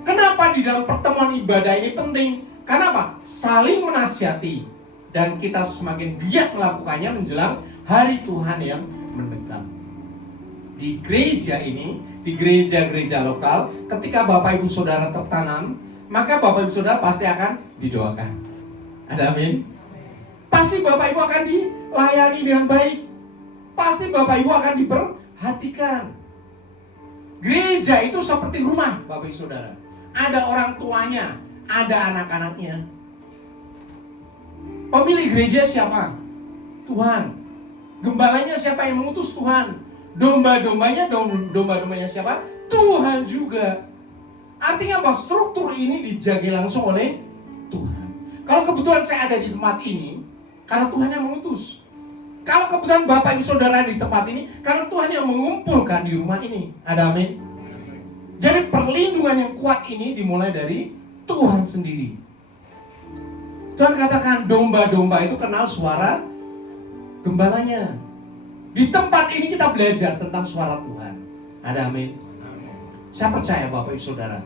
Kenapa di dalam pertemuan ibadah ini penting? Karena apa? Saling menasihati. Dan kita semakin giat melakukannya menjelang hari Tuhan yang mendekat. Di gereja ini, di gereja-gereja lokal, ketika Bapak Ibu Saudara tertanam, maka Bapak Ibu Saudara pasti akan didoakan. Ada amin? Pasti Bapak Ibu akan dilayani dengan baik. Pasti Bapak Ibu akan diperhatikan. Gereja itu seperti rumah, Bapak Ibu Saudara. Ada orang tuanya, ada anak-anaknya. Pemilik gereja siapa? Tuhan. Gembalanya siapa yang mengutus? Tuhan. Domba-dombanya siapa? Tuhan juga. Artinya bahwa struktur ini dijaga langsung oleh Tuhan. Kalau kebetulan saya ada di tempat ini, karena Tuhan yang mengutus. Kalau kebetulan Bapak Ibu Saudara di tempat ini, karena Tuhan yang mengumpulkan di rumah ini. Ada amin? Jadi perlindungan yang kuat ini dimulai dari Tuhan sendiri. Tuhan katakan domba-domba itu kenal suara gembalanya. Di tempat ini kita belajar tentang suara Tuhan. Ada amin? Saya percaya Bapak Ibu Saudara,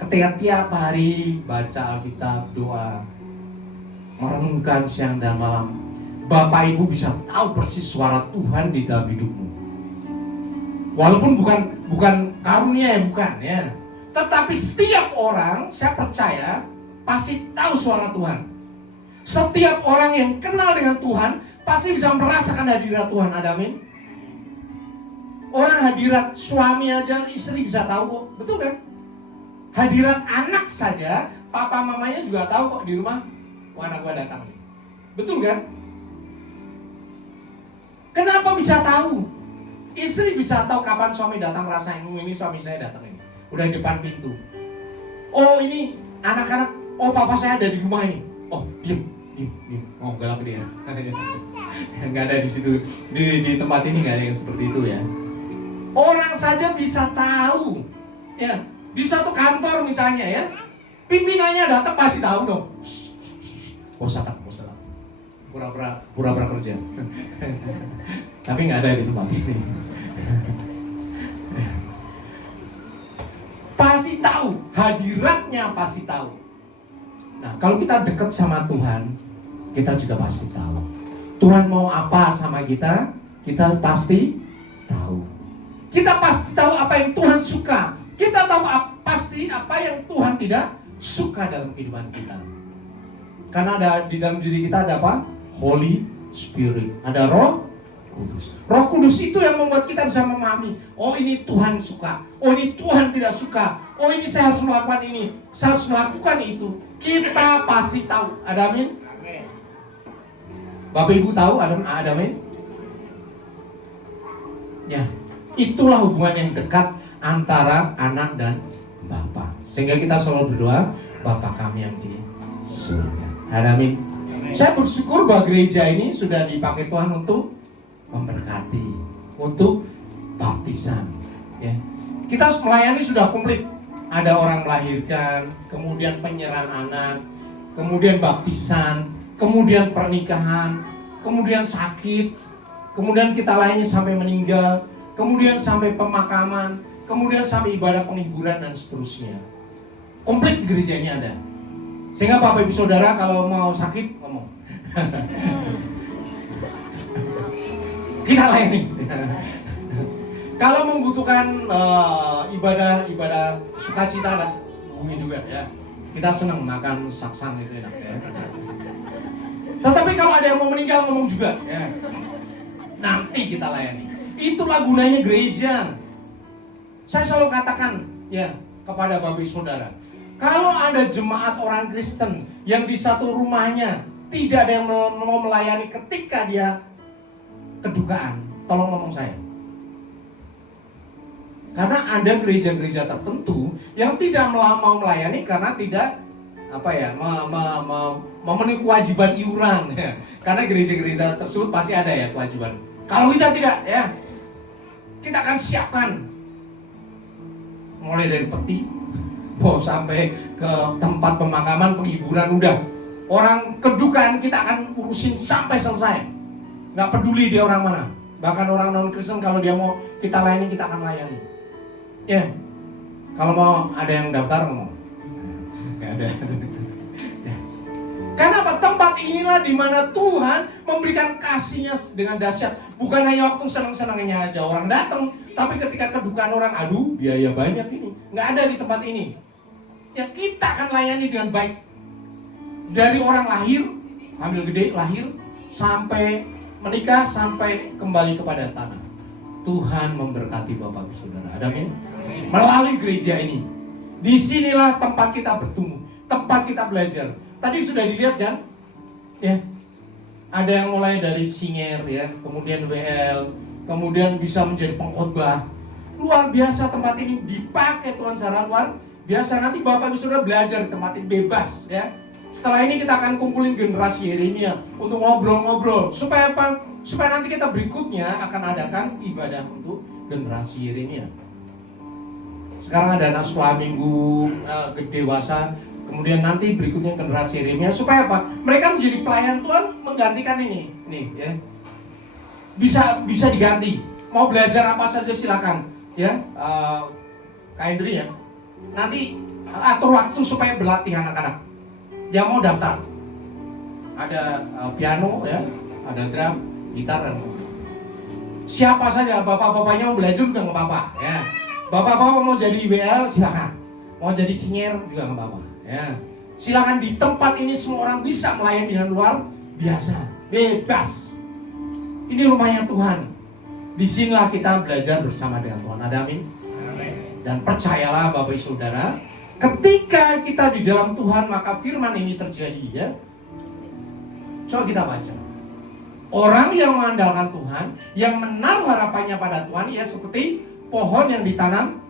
ketika tiap hari baca Alkitab, doa, merenungkan siang dan malam, Bapak Ibu bisa tahu persis suara Tuhan di dalam hidupmu. Walaupun bukan karunia ya, bukan ya. Tetapi setiap orang, saya percaya, pasti tahu suara Tuhan. Setiap orang yang kenal dengan Tuhan pasti bisa merasakan hadirat Tuhan. Ada amin? Orang hadirat suami aja, istri bisa tahu kok. Betul kan? Hadirat anak saja, papa mamanya juga tahu kok di rumah, wah anak gua datang nih. Betul kan? Kenapa bisa tahu? Istri bisa tahu kapan suami datang, rasain ini suami saya datang ini. Udah di depan pintu. Oh ini anak-anak, oh papa saya ada di rumah ini. Oh diam. Oh gelap dia. Nggak ada di situ. Di tempat ini nggak ada yang seperti itu ya. Orang saja bisa tahu. Ya, di suatu kantor misalnya ya, pimpinannya datang pasti tahu dong. Oh salah. Pura-pura kerja. Tapi nggak ada di tempat ini. Pasti tahu, hadiratnya pasti tahu. Nah, kalau kita dekat sama Tuhan, kita juga pasti tahu. Tuhan mau apa sama kita, kita pasti tahu. Kita pasti tahu apa yang Tuhan suka. Kita tahu pasti apa yang Tuhan tidak suka dalam kehidupan kita. Karena ada di dalam diri kita ada apa? Holy Spirit. Ada Roh Kudus. Roh Kudus itu yang membuat kita bisa memahami, oh ini Tuhan suka, oh ini Tuhan tidak suka, oh ini saya harus melakukan ini, saya harus melakukan itu. Kita pasti tahu. Ada amin? Bapak Ibu tahu ada amin? Ya, itulah hubungan yang dekat antara anak dan Bapa. Sehingga kita selalu berdoa, Bapa kami yang di surga. Ada amin? Saya bersyukur bahwa gereja ini sudah dipakai Tuhan untuk memberkati, untuk baptisan. Ya. Kita melayani sudah komplit. Ada orang melahirkan, kemudian penyerahan anak, kemudian baptisan, kemudian pernikahan, kemudian sakit, kemudian kita layani sampai meninggal, kemudian sampai pemakaman, kemudian sampai ibadah penghiburan dan seterusnya. Komplit di gereja ini ada. Sehingga Bapak Ibu Saudara kalau mau sakit ngomong. Kita layani. Kalau membutuhkan ibadah sukacita dan hubungi juga ya. Kita senang makan saksang itu enak ya. Tetapi kalau ada yang mau meninggal ngomong juga ya. Nanti kita layani. Itulah gunanya gereja. Saya selalu katakan ya kepada Bapak Ibu Saudara, kalau ada jemaat orang Kristen yang di satu rumahnya tidak ada yang mau melayani ketika dia kedukaan, tolong ngomong saya. Karena ada gereja-gereja tertentu yang tidak mau melayani karena tidak memenuhi kewajiban iuran ya. Karena gereja-gereja tersebut pasti ada ya kewajiban. Kalau kita tidak ya, kita akan siapkan mulai dari peti mau sampai ke tempat pemakaman, penghiburan, udah orang kedukaan kita akan urusin sampai selesai. Nggak peduli dia orang mana, bahkan orang non Kristen kalau dia mau kita layani, kita akan layani ya. Kalau mau ada yang daftar ngomong nggak ada. Karena apa? Tempat inilah di mana Tuhan memberikan kasih-Nya dengan dahsyat. Bukan hanya waktu senang-senangnya aja orang datang, tapi ketika kedukaan orang, aduh biaya banyak ini, nggak ada di tempat ini. Ya kita akan layani dengan baik. Dari orang lahir, hamil gede, lahir, sampai menikah, sampai kembali kepada tanah. Tuhan memberkati Bapak Ibu Saudara. Amin. Melalui gereja ini, disinilah tempat kita bertumbuh, tempat kita belajar. Tadi sudah dilihat kan, ya, ada yang mulai dari singer ya, kemudian WL, kemudian bisa menjadi pengkhotbah. Luar biasa tempat ini dipakai Tuhan secara luar biasa. Nanti Bapak Ibu Saudara belajar di tempat ini bebas ya. Setelah ini kita akan kumpulin generasi Yeremia untuk ngobrol-ngobrol. Supaya apa? Supaya nanti kita berikutnya akan adakan ibadah untuk generasi Yeremia. Sekarang ada anak sekolah minggu, dewasa. Kemudian nanti berikutnya generasi Yeremia. Supaya apa? Mereka menjadi pelayan Tuhan menggantikan ini. Nih ya. Bisa diganti. Mau belajar apa saja silakan. Ya, Kak Indri ya. Nanti atur waktu supaya berlatih anak-anak. Yang mau daftar. Ada piano ya, ada drum, gitar dan siapa saja, bapak-bapaknya mau belajar juga nggak apa-apa ya. Bapak-bapak mau jadi WL silakan. Mau jadi singer juga nggak apa-apa ya. Silakan, di tempat ini semua orang bisa melayani dengan luar biasa, bebas. Ini rumahnya Tuhan. Disinilah kita belajar bersama dengan Tuhan. Ada amin? Dan percayalah Bapak Ibu Saudara, ketika kita di dalam Tuhan maka firman ini terjadi ya. Coba kita baca. Orang yang mengandalkan Tuhan, yang menaruh harapannya pada Tuhan, ya seperti pohon yang ditanam,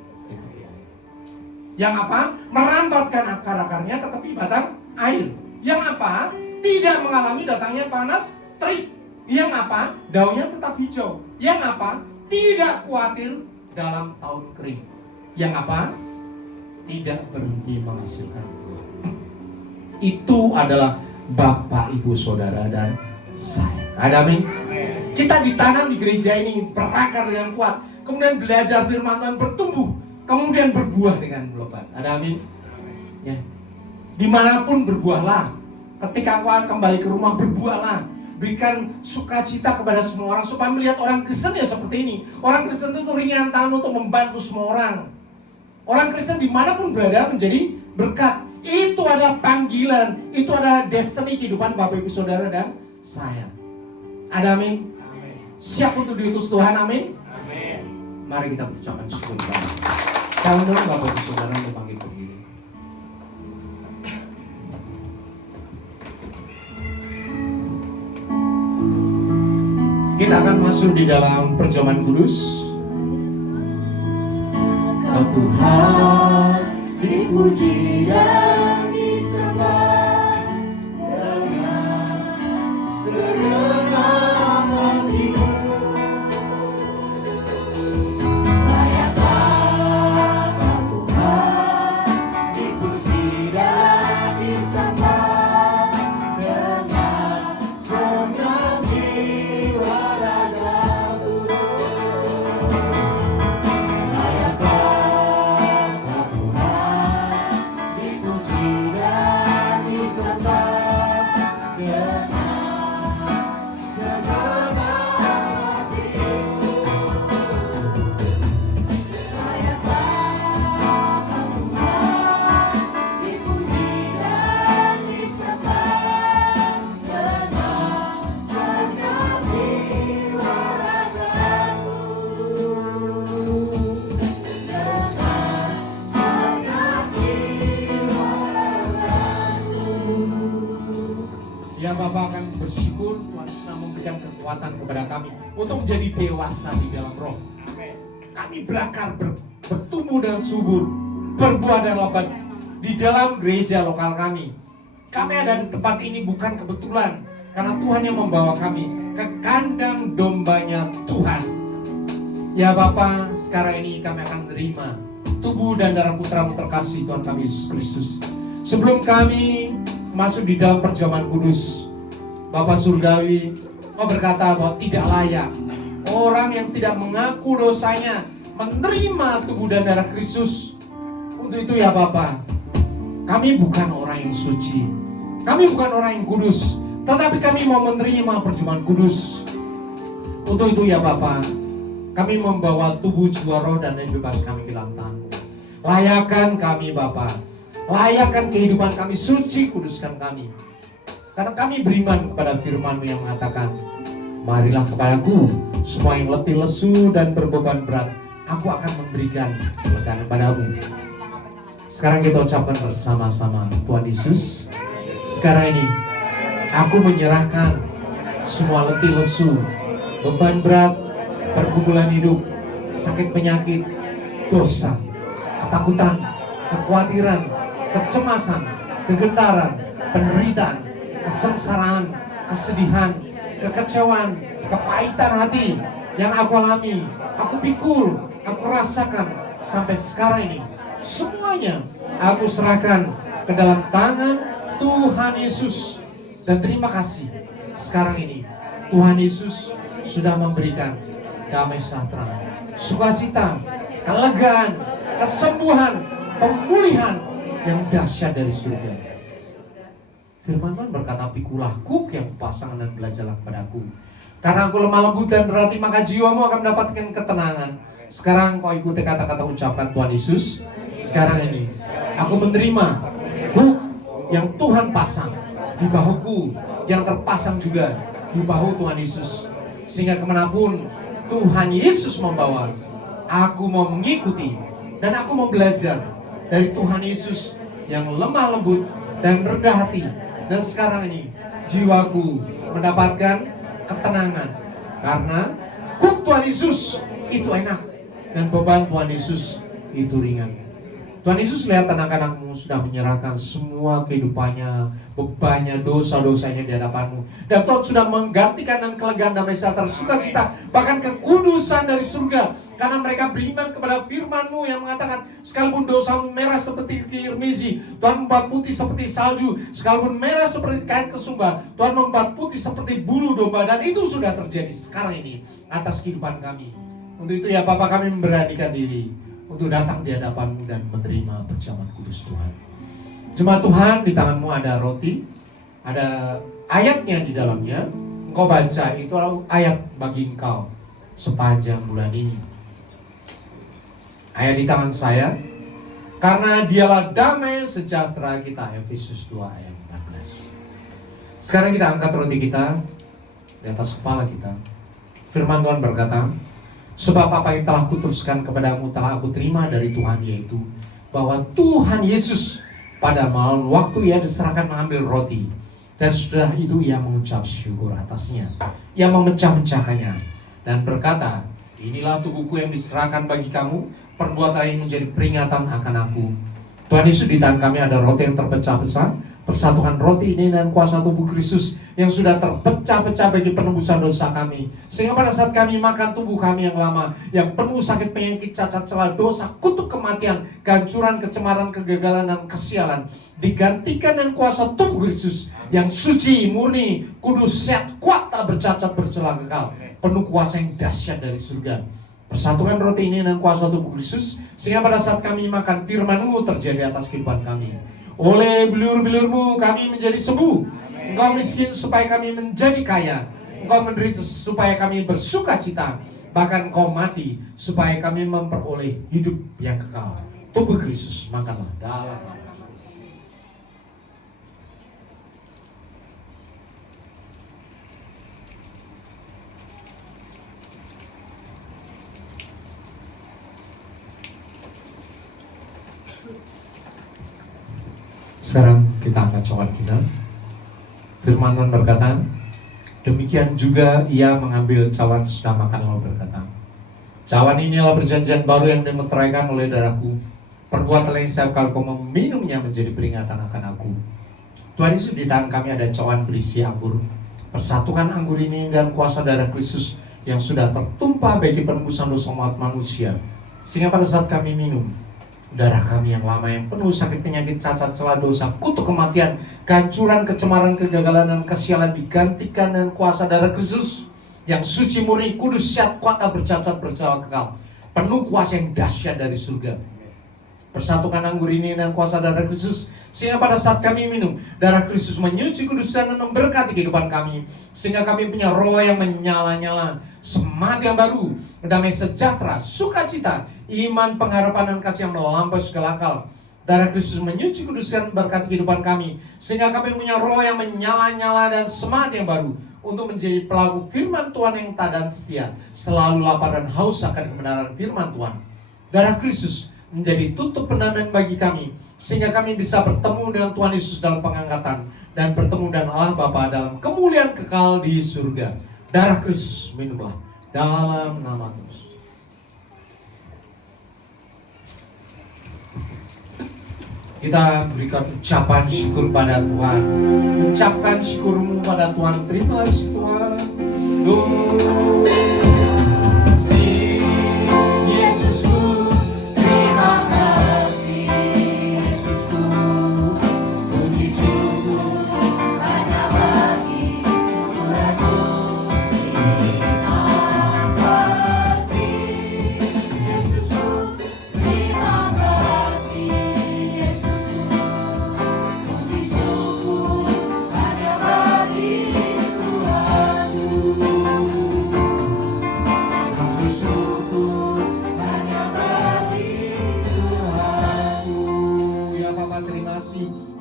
yang apa? Merambatkan akar-akarnya ke tepi batang air. Yang apa? Tidak mengalami datangnya panas terik. Yang apa? Daunnya tetap hijau. Yang apa? Tidak khawatir dalam tahun kering. Yang apa? Tidak berhenti menghasilkan buah. Itu adalah Bapak, Ibu, Saudara, dan saya. Ada amin? Kita ditanam di gereja ini, berakar dengan kuat. Kemudian belajar firman Tuhan, bertumbuh. Kemudian berbuah dengan lebat. Ada amin? Ya. Dimanapun berbuahlah. Ketika kau kembali ke rumah, berbuahlah. Berikan sukacita kepada semua orang. Supaya melihat orang Kristen ya seperti ini. Orang Kristen itu ringan tangan untuk membantu semua orang. Orang Kristen dimanapun berada menjadi berkat. Itu ada panggilan. Itu ada destiny kehidupan Bapak Ibu Saudara dan saya. Ada amin? Amin. Siap untuk diutus Tuhan, amin? Amin. Mari kita berucapkan syukur kepada Allah. Saya undang Bapak Ibu Saudara untuk panggil berdiri. Kita akan masuk di dalam perjamuan kudus. Kau Tuhan dipuji dan disembah dengan segenap hatiku. Layaklah Kau Tuhan dipuji dan disembah dengan segenap jiwa ragaku. Bapak akan bersyukur Tuhan telah memberikan kekuatan kepada kami untuk menjadi dewasa di dalam roh. Kami berakar, bertumbuh dan subur, berbuah dan lebat. di dalam gereja lokal kami. Kami ada di tempat ini bukan kebetulan, karena Tuhan yang membawa kami ke kandang dombanya Tuhan. Ya Bapa, sekarang ini kami akan menerima tubuh dan darah putra-Mu terkasih Tuhan kami Yesus Kristus. Sebelum kami masuk di dalam perjamuan kudus, Bapa Surgawi, Kau berkata bahwa tidak layak orang yang tidak mengaku dosanya menerima tubuh dan darah Kristus. Untuk itu ya Bapa, kami bukan orang yang suci, kami bukan orang yang kudus, tetapi kami mau menerima perjamuan kudus. Untuk itu ya Bapa, kami membawa tubuh, jiwa, roh, dan yang bebas kami ke dalam tangan-Mu. Layakan kami Bapa, layakan kehidupan kami, suci, kuduskan kami. Karena kami beriman kepada firman-Mu yang mengatakan, marilah kepadaku semua yang letih, lesu, dan berbeban berat, aku akan memberikan kelegaan kepadamu. Sekarang kita ucapkan bersama-sama, Tuhan Yesus, sekarang ini aku menyerahkan semua letih, lesu, beban berat, pergumulan hidup, sakit penyakit, dosa, ketakutan, kekhawatiran, kecemasan, kegentaran, penderitaan, kesengsaraan, kesedihan, kekecewaan, kepahitan hati yang aku alami, aku pikul, aku rasakan sampai sekarang ini. Semuanya aku serahkan ke dalam tangan Tuhan Yesus. Dan terima kasih, sekarang ini Tuhan Yesus sudah memberikan damai sejahtera, sukacita, kelegaan, kesembuhan, pemulihan yang dahsyat dari surga. Firman Tuhan berkata, pikulah kuk yang kupasang dan belajarlah kepadaku. Karena aku lemah lembut dan berhati, maka jiwamu akan mendapatkan ketenangan. Sekarang kau ikuti kata-kata ucapan Tuhan Yesus. Sekarang ini aku menerima kuk yang Tuhan pasang di bahuku, yang terpasang juga di bahu Tuhan Yesus. Sehingga kemanapun Tuhan Yesus membawa, aku mau mengikuti dan aku mau belajar dari Tuhan Yesus yang lemah lembut dan rendah hati. Dan sekarang ini jiwaku mendapatkan ketenangan karena kuk Tuhan Yesus itu enak dan beban Tuhan Yesus itu ringan. Tuhan Yesus lihat anak-anak-Mu sudah menyerahkan semua kehidupannya, bebannya, dosa-dosanya di hadapan-Mu. Dan Tuhan sudah menggantikan dan kelegaan, damai sejahtera, sukacita, bahkan kekudusan dari surga. Karena mereka beriman kepada firman-Mu yang mengatakan, sekalipun dosamu merah seperti kirmizi, Tuhan membuat putih seperti salju. Sekalipun merah seperti kain kesumba, Tuhan membuat putih seperti bulu domba. Dan itu sudah terjadi sekarang ini atas kehidupan kami. Untuk itu ya Bapa, kami memberanikan diri untuk datang di hadapan-Mu dan menerima perjamuan kudus Tuhan. Jemaat Tuhan, di tangan-Mu ada roti, ada ayatnya di dalamnya. Engkau baca, itu ayat bagi engkau sepanjang bulan ini. Ayat di tangan saya, karena dialah damai sejahtera kita, Efesus 2 ayat 14. Sekarang kita angkat roti kita di atas kepala kita. Firman Tuhan berkata, sebab apa yang telah kuteruskan kepadamu telah aku terima dari Tuhan, yaitu bahwa Tuhan Yesus pada malam waktu Ia diserahkan mengambil roti, dan sudah itu Ia mengucap syukur atasnya. Ia memecah-mecahkannya dan berkata, inilah tubuhku yang diserahkan bagi kamu, perbuatan ini menjadi peringatan akan aku. Tuhan Yesus, di tangan kami ada roti yang terpecah-pecah, persatukan roti ini dan kuasa tubuh Kristus yang sudah terpecah-pecah bagi penebusan dosa kami. Sehingga pada saat kami makan tubuh kami yang lama, yang penuh sakit penyakit, cacat celah, dosa, kutuk kematian, kehancuran, kecemaran, kegagalan, dan kesialan, digantikan dengan kuasa tubuh Kristus yang suci, murni, kudus, sehat, kuat, tak bercacat, bercela, kekal, penuh kuasa yang dahsyat dari surga. Persatukan roti ini dengan kuasa tubuh Kristus, sehingga pada saat kami makan firman-Mu terjadi atas kehidupan kami. Oleh bilur-bilur-Mu kami menjadi sembuh. Engkau miskin supaya kami menjadi kaya. Engkau menderita supaya kami bersuka cita. Bahkan Engkau mati supaya kami memperoleh hidup yang kekal. Tubuh Kristus, makanlah dalam nama. Sekarang kita angkat cawan kita. Firman Tuhan berkata, demikian juga Ia mengambil cawan sesudah makan lalu berkata, cawan inilah perjanjian baru yang dimeteraikan oleh darahku. Perbuatan yang setiap kali kau meminumnya menjadi peringatan akan aku. Tuhan Yesus, di tangan kami ada cawan berisi anggur. Persatukan anggur ini dan kuasa darah Kristus yang sudah tertumpah bagi penebusan dosa umat manusia. Sehingga pada saat kami minum, darah kami yang lama yang penuh sakit, penyakit, cacat, celah, dosa, kutuk kematian, kehancuran, kecemaran, kegagalan, dan kesialan digantikan dengan kuasa darah Kristus yang suci, murni, kudus, syat, kuat, tak bercacat, bercela kekal, penuh kuasa yang dahsyat dari surga. Persatukan anggur ini dan kuasa darah Kristus, sehingga pada saat kami minum, darah Kristus menyuci, kudus, dan memberkati kehidupan kami, sehingga kami punya roh yang menyala-nyala, semangat yang baru, damai sejahtera, sukacita, iman, pengharapan, dan kasih yang melampaui segala akal. Darah Kristus menyuci, kudus, dan memberkati kehidupan kami, sehingga kami punya roh yang menyala-nyala dan semangat yang baru, untuk menjadi pelaku firman Tuhan yang taat dan setia, selalu lapar dan haus akan kebenaran firman Tuhan. Darah Kristus menjadi tutup penampilan bagi kami, sehingga kami bisa bertemu dengan Tuhan Yesus dalam pengangkatan, dan bertemu dengan Allah Bapa dalam kemuliaan kekal di surga. Darah Kristus, minumlah dalam nama Yesus. Kita berikan ucapan syukur pada Tuhan. Ucapkan syukurmu pada Tuhan. Terima kasih Tuhan.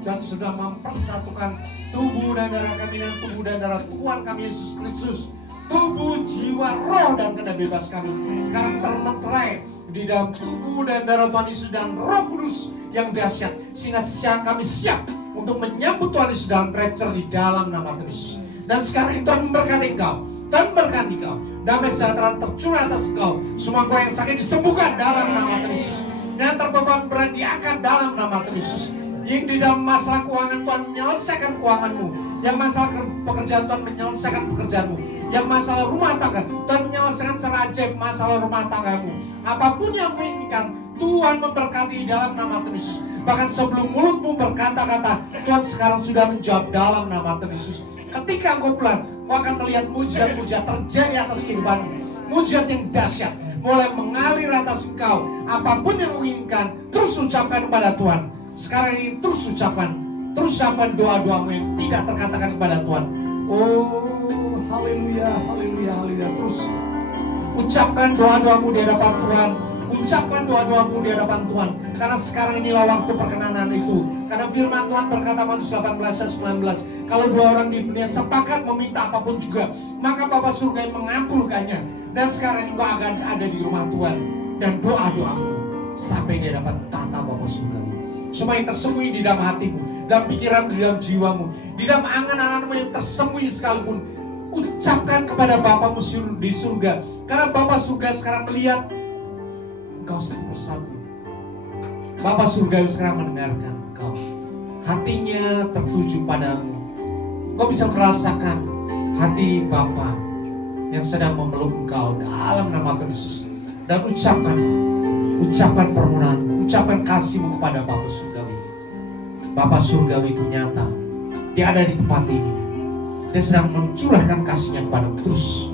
Dan sudah mempersatukan tubuh dan darah kami dengan tubuh dan darah Tuhan kami Yesus Kristus. Tubuh, jiwa, roh, dan kena bebas kami sekarang termeterai di dalam tubuh dan darah Tuhan Yesus dan Roh Kudus yang dahsyat, sehingga kami siap untuk menyambut Tuhan Yesus dalam rapture di dalam nama Tuhan Yesus. Dan sekarang Tuhan memberkati engkau dan memberkati kau. Damai sejahtera tercurah atas engkau. Semua kau yang sakit disembuhkan dalam nama Tuhan Yesus. Yang terbeban berat diangkat dalam nama Tuhan Yesus. Yang di dalam masalah keuangan Tuhan menyelesaikan keuanganmu. Yang masalah pekerjaan Tuhan menyelesaikan pekerjaanmu. Yang masalah rumah tangga Tuhan menyelesaikan secara ajaib masalah rumah tanggamu. Apapun yang menginginkan Tuhan memberkati di dalam nama Tuhan Yesus. Bahkan sebelum mulutmu berkata-kata, Tuhan sekarang sudah menjawab dalam nama Tuhan Yesus. Ketika engkau pulang, kau akan melihat mujizat-mujizat terjadi atas kehidupanmu. Mujizat yang dahsyat mulai mengalir atas engkau. Apapun yang menginginkan, terus ucapkan kepada Tuhan. Sekarang ini terus ucapkan doa-doamu yang tidak terkatakan kepada Tuhan. Oh, haleluya, haleluya, haleluya. Terus ucapkan doa-doamu di hadapan Tuhan. Ucapkan doa-doamu di hadapan Tuhan. Karena sekarang inilah waktu perkenanan itu. Karena firman Tuhan berkata Matius 18 dan 19, kalau dua orang di dunia sepakat meminta apapun juga, maka Bapa surga yang mengabulkannya. Dan sekarang engkau akan ada di rumah Tuhan. Dan doa-doamu sampai di hadapan tata Bapa surga. Semua yang tersembunyi di dalam hatimu, dalam pikiran, di dalam jiwamu, di dalam angan-anganmu yang tersembunyi sekalipun, ucapkan kepada Bapamu di surga. Karena Bapa surga sekarang melihat engkau satu persatu. Bapa surga sekarang mendengarkan engkau. Hatinya tertuju padamu. Engkau bisa merasakan hati Bapa yang sedang memeluk engkau dalam nama Tuhan Yesus. Dan ucapkan permohonan, ucapkan kasihmu kepada Bapa surgawi. Bapa surgawi itu nyata. Dia ada di tempat ini. Dia sedang mencurahkan kasihnya kepadamu. Terus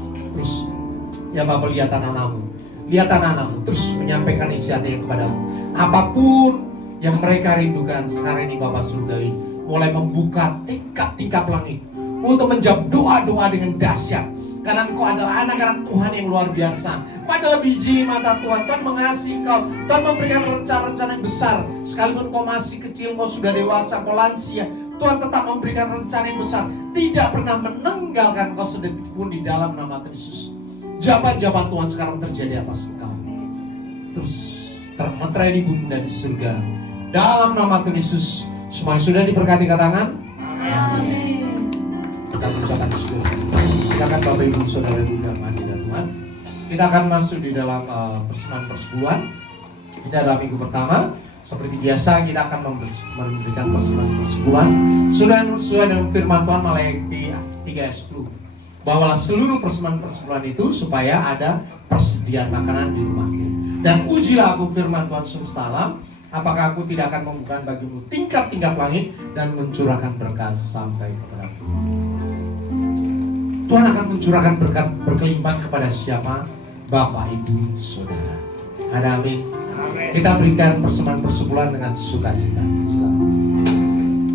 ya Bapa, lihat anak-anakmu, terus menyampaikan isi hatinya kepadamu. Apapun yang mereka rindukan sekarang ini Bapa surgawi mulai membuka tingkap-tingkap langit untuk menjawab doa-doa dengan dahsyat. Karena engkau adalah anak-anak Tuhan yang luar biasa. Engkau adalah biji mata Tuhan. Tuhan mengasihi engkau. Tuhan memberikan rencana-rencana yang besar. Sekalipun engkau masih kecil, engkau sudah dewasa, engkau lansia, Tuhan tetap memberikan rencana yang besar. Tidak pernah meninggalkan engkau sedetik pun di dalam nama Tuhan Yesus. Jawaban-jawaban Tuhan sekarang terjadi atas engkau. Terus termeterai di bumi dan di surga. Dalam nama Tuhan Yesus. Semua yang sudah diberkati katakan amin. Kita mengucapkan syukur. Silakan Bapak Ibu Saudara dan hadirat Tuhan. Kita akan masuk di dalam persembahan persepuluhan. Ini adalah minggu pertama. Seperti biasa kita akan memberikan persekutuan sesuai dengan firman Tuhan Maleakhi 3 ayat 10. Bawalah seluruh persekutuan itu supaya ada persediaan makanan di rumahmu. Dan ujilah aku firman Tuhan semesta alam, apakah aku tidak akan membuka bagimu tingkap-tingkap langit dan mencurahkan berkat sampai kepadamu. Tuhan akan mencurahkan berkat berkelimpahan kepada siapa? Bapak, Ibu, Saudara. Ada amin. Kita berikan persembahan persekutuan dengan sukacita. Silakan.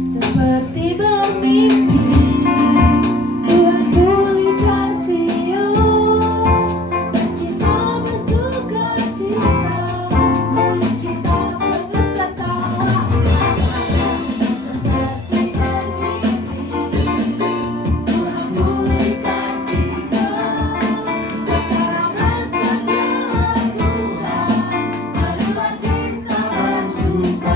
Seperti bermimpi, Tuhan pulihkan Sion, dan kita bersukacita, oleh kita penuh tertawa. Seperti bermimpi, Tuhan pulihkan Sion, perkara setelah Tuhan, marilah kita bersuka.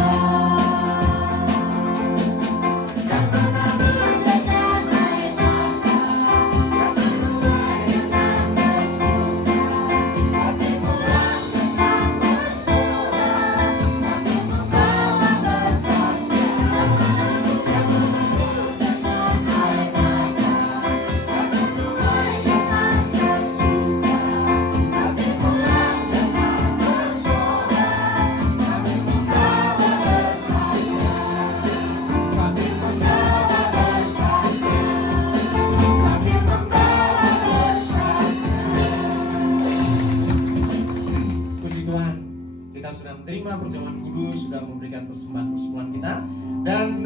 Menerima perjamuan kudus, sudah memberikan persembahan persekutuan kita, dan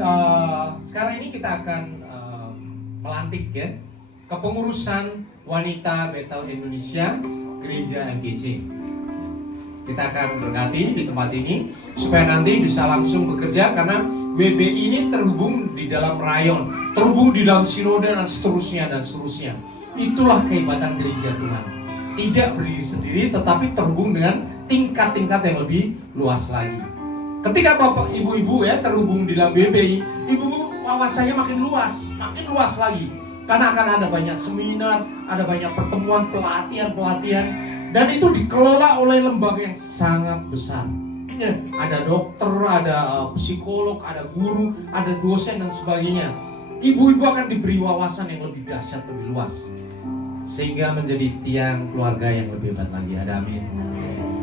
sekarang ini kita akan melantik ya kepengurusan wanita Bethel Indonesia Gereja MGC. Kita akan berkati di tempat ini supaya nanti bisa langsung bekerja, karena WB ini terhubung di dalam rayon, terhubung di dalam sinode dan seterusnya dan seterusnya. Itulah kehebatan gereja Tuhan. Tidak berdiri sendiri tetapi terhubung dengan tingkat-tingkat yang lebih luas lagi. Ketika Bapak Ibu-ibu ya terhubung di dalam BBI, ibu-ibu wawasannya makin luas lagi. Karena akan ada banyak seminar, ada banyak pertemuan, pelatihan, dan itu dikelola oleh lembaga yang sangat besar. Ada dokter, ada psikolog, ada guru, ada dosen dan sebagainya. Ibu-ibu akan diberi wawasan yang lebih dahsyat, lebih luas, sehingga menjadi tiang keluarga yang lebih hebat lagi. Ada amin.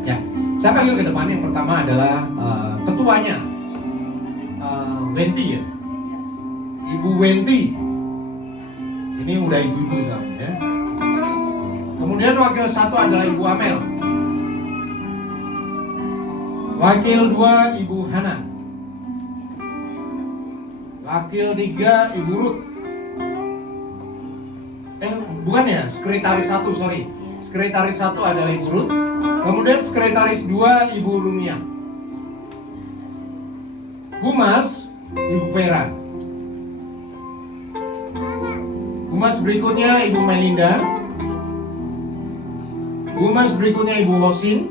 Ya, saya panggil ke depan. Yang pertama adalah ketuanya, Wenti ya, Ibu Wenti. Ini udah ibu-ibu sama ya. Kemudian wakil satu adalah Ibu Amel. Wakil 2 Ibu Hana. Wakil 3 Ibu Ruth. Bukan ya, sekretaris 1, sorry. Sekretaris 1 adalah Ibu Ruth. Kemudian sekretaris 2 Ibu Rumia. Humas Ibu Vera. Humas berikutnya Ibu Melinda. Humas berikutnya Ibu Hosin.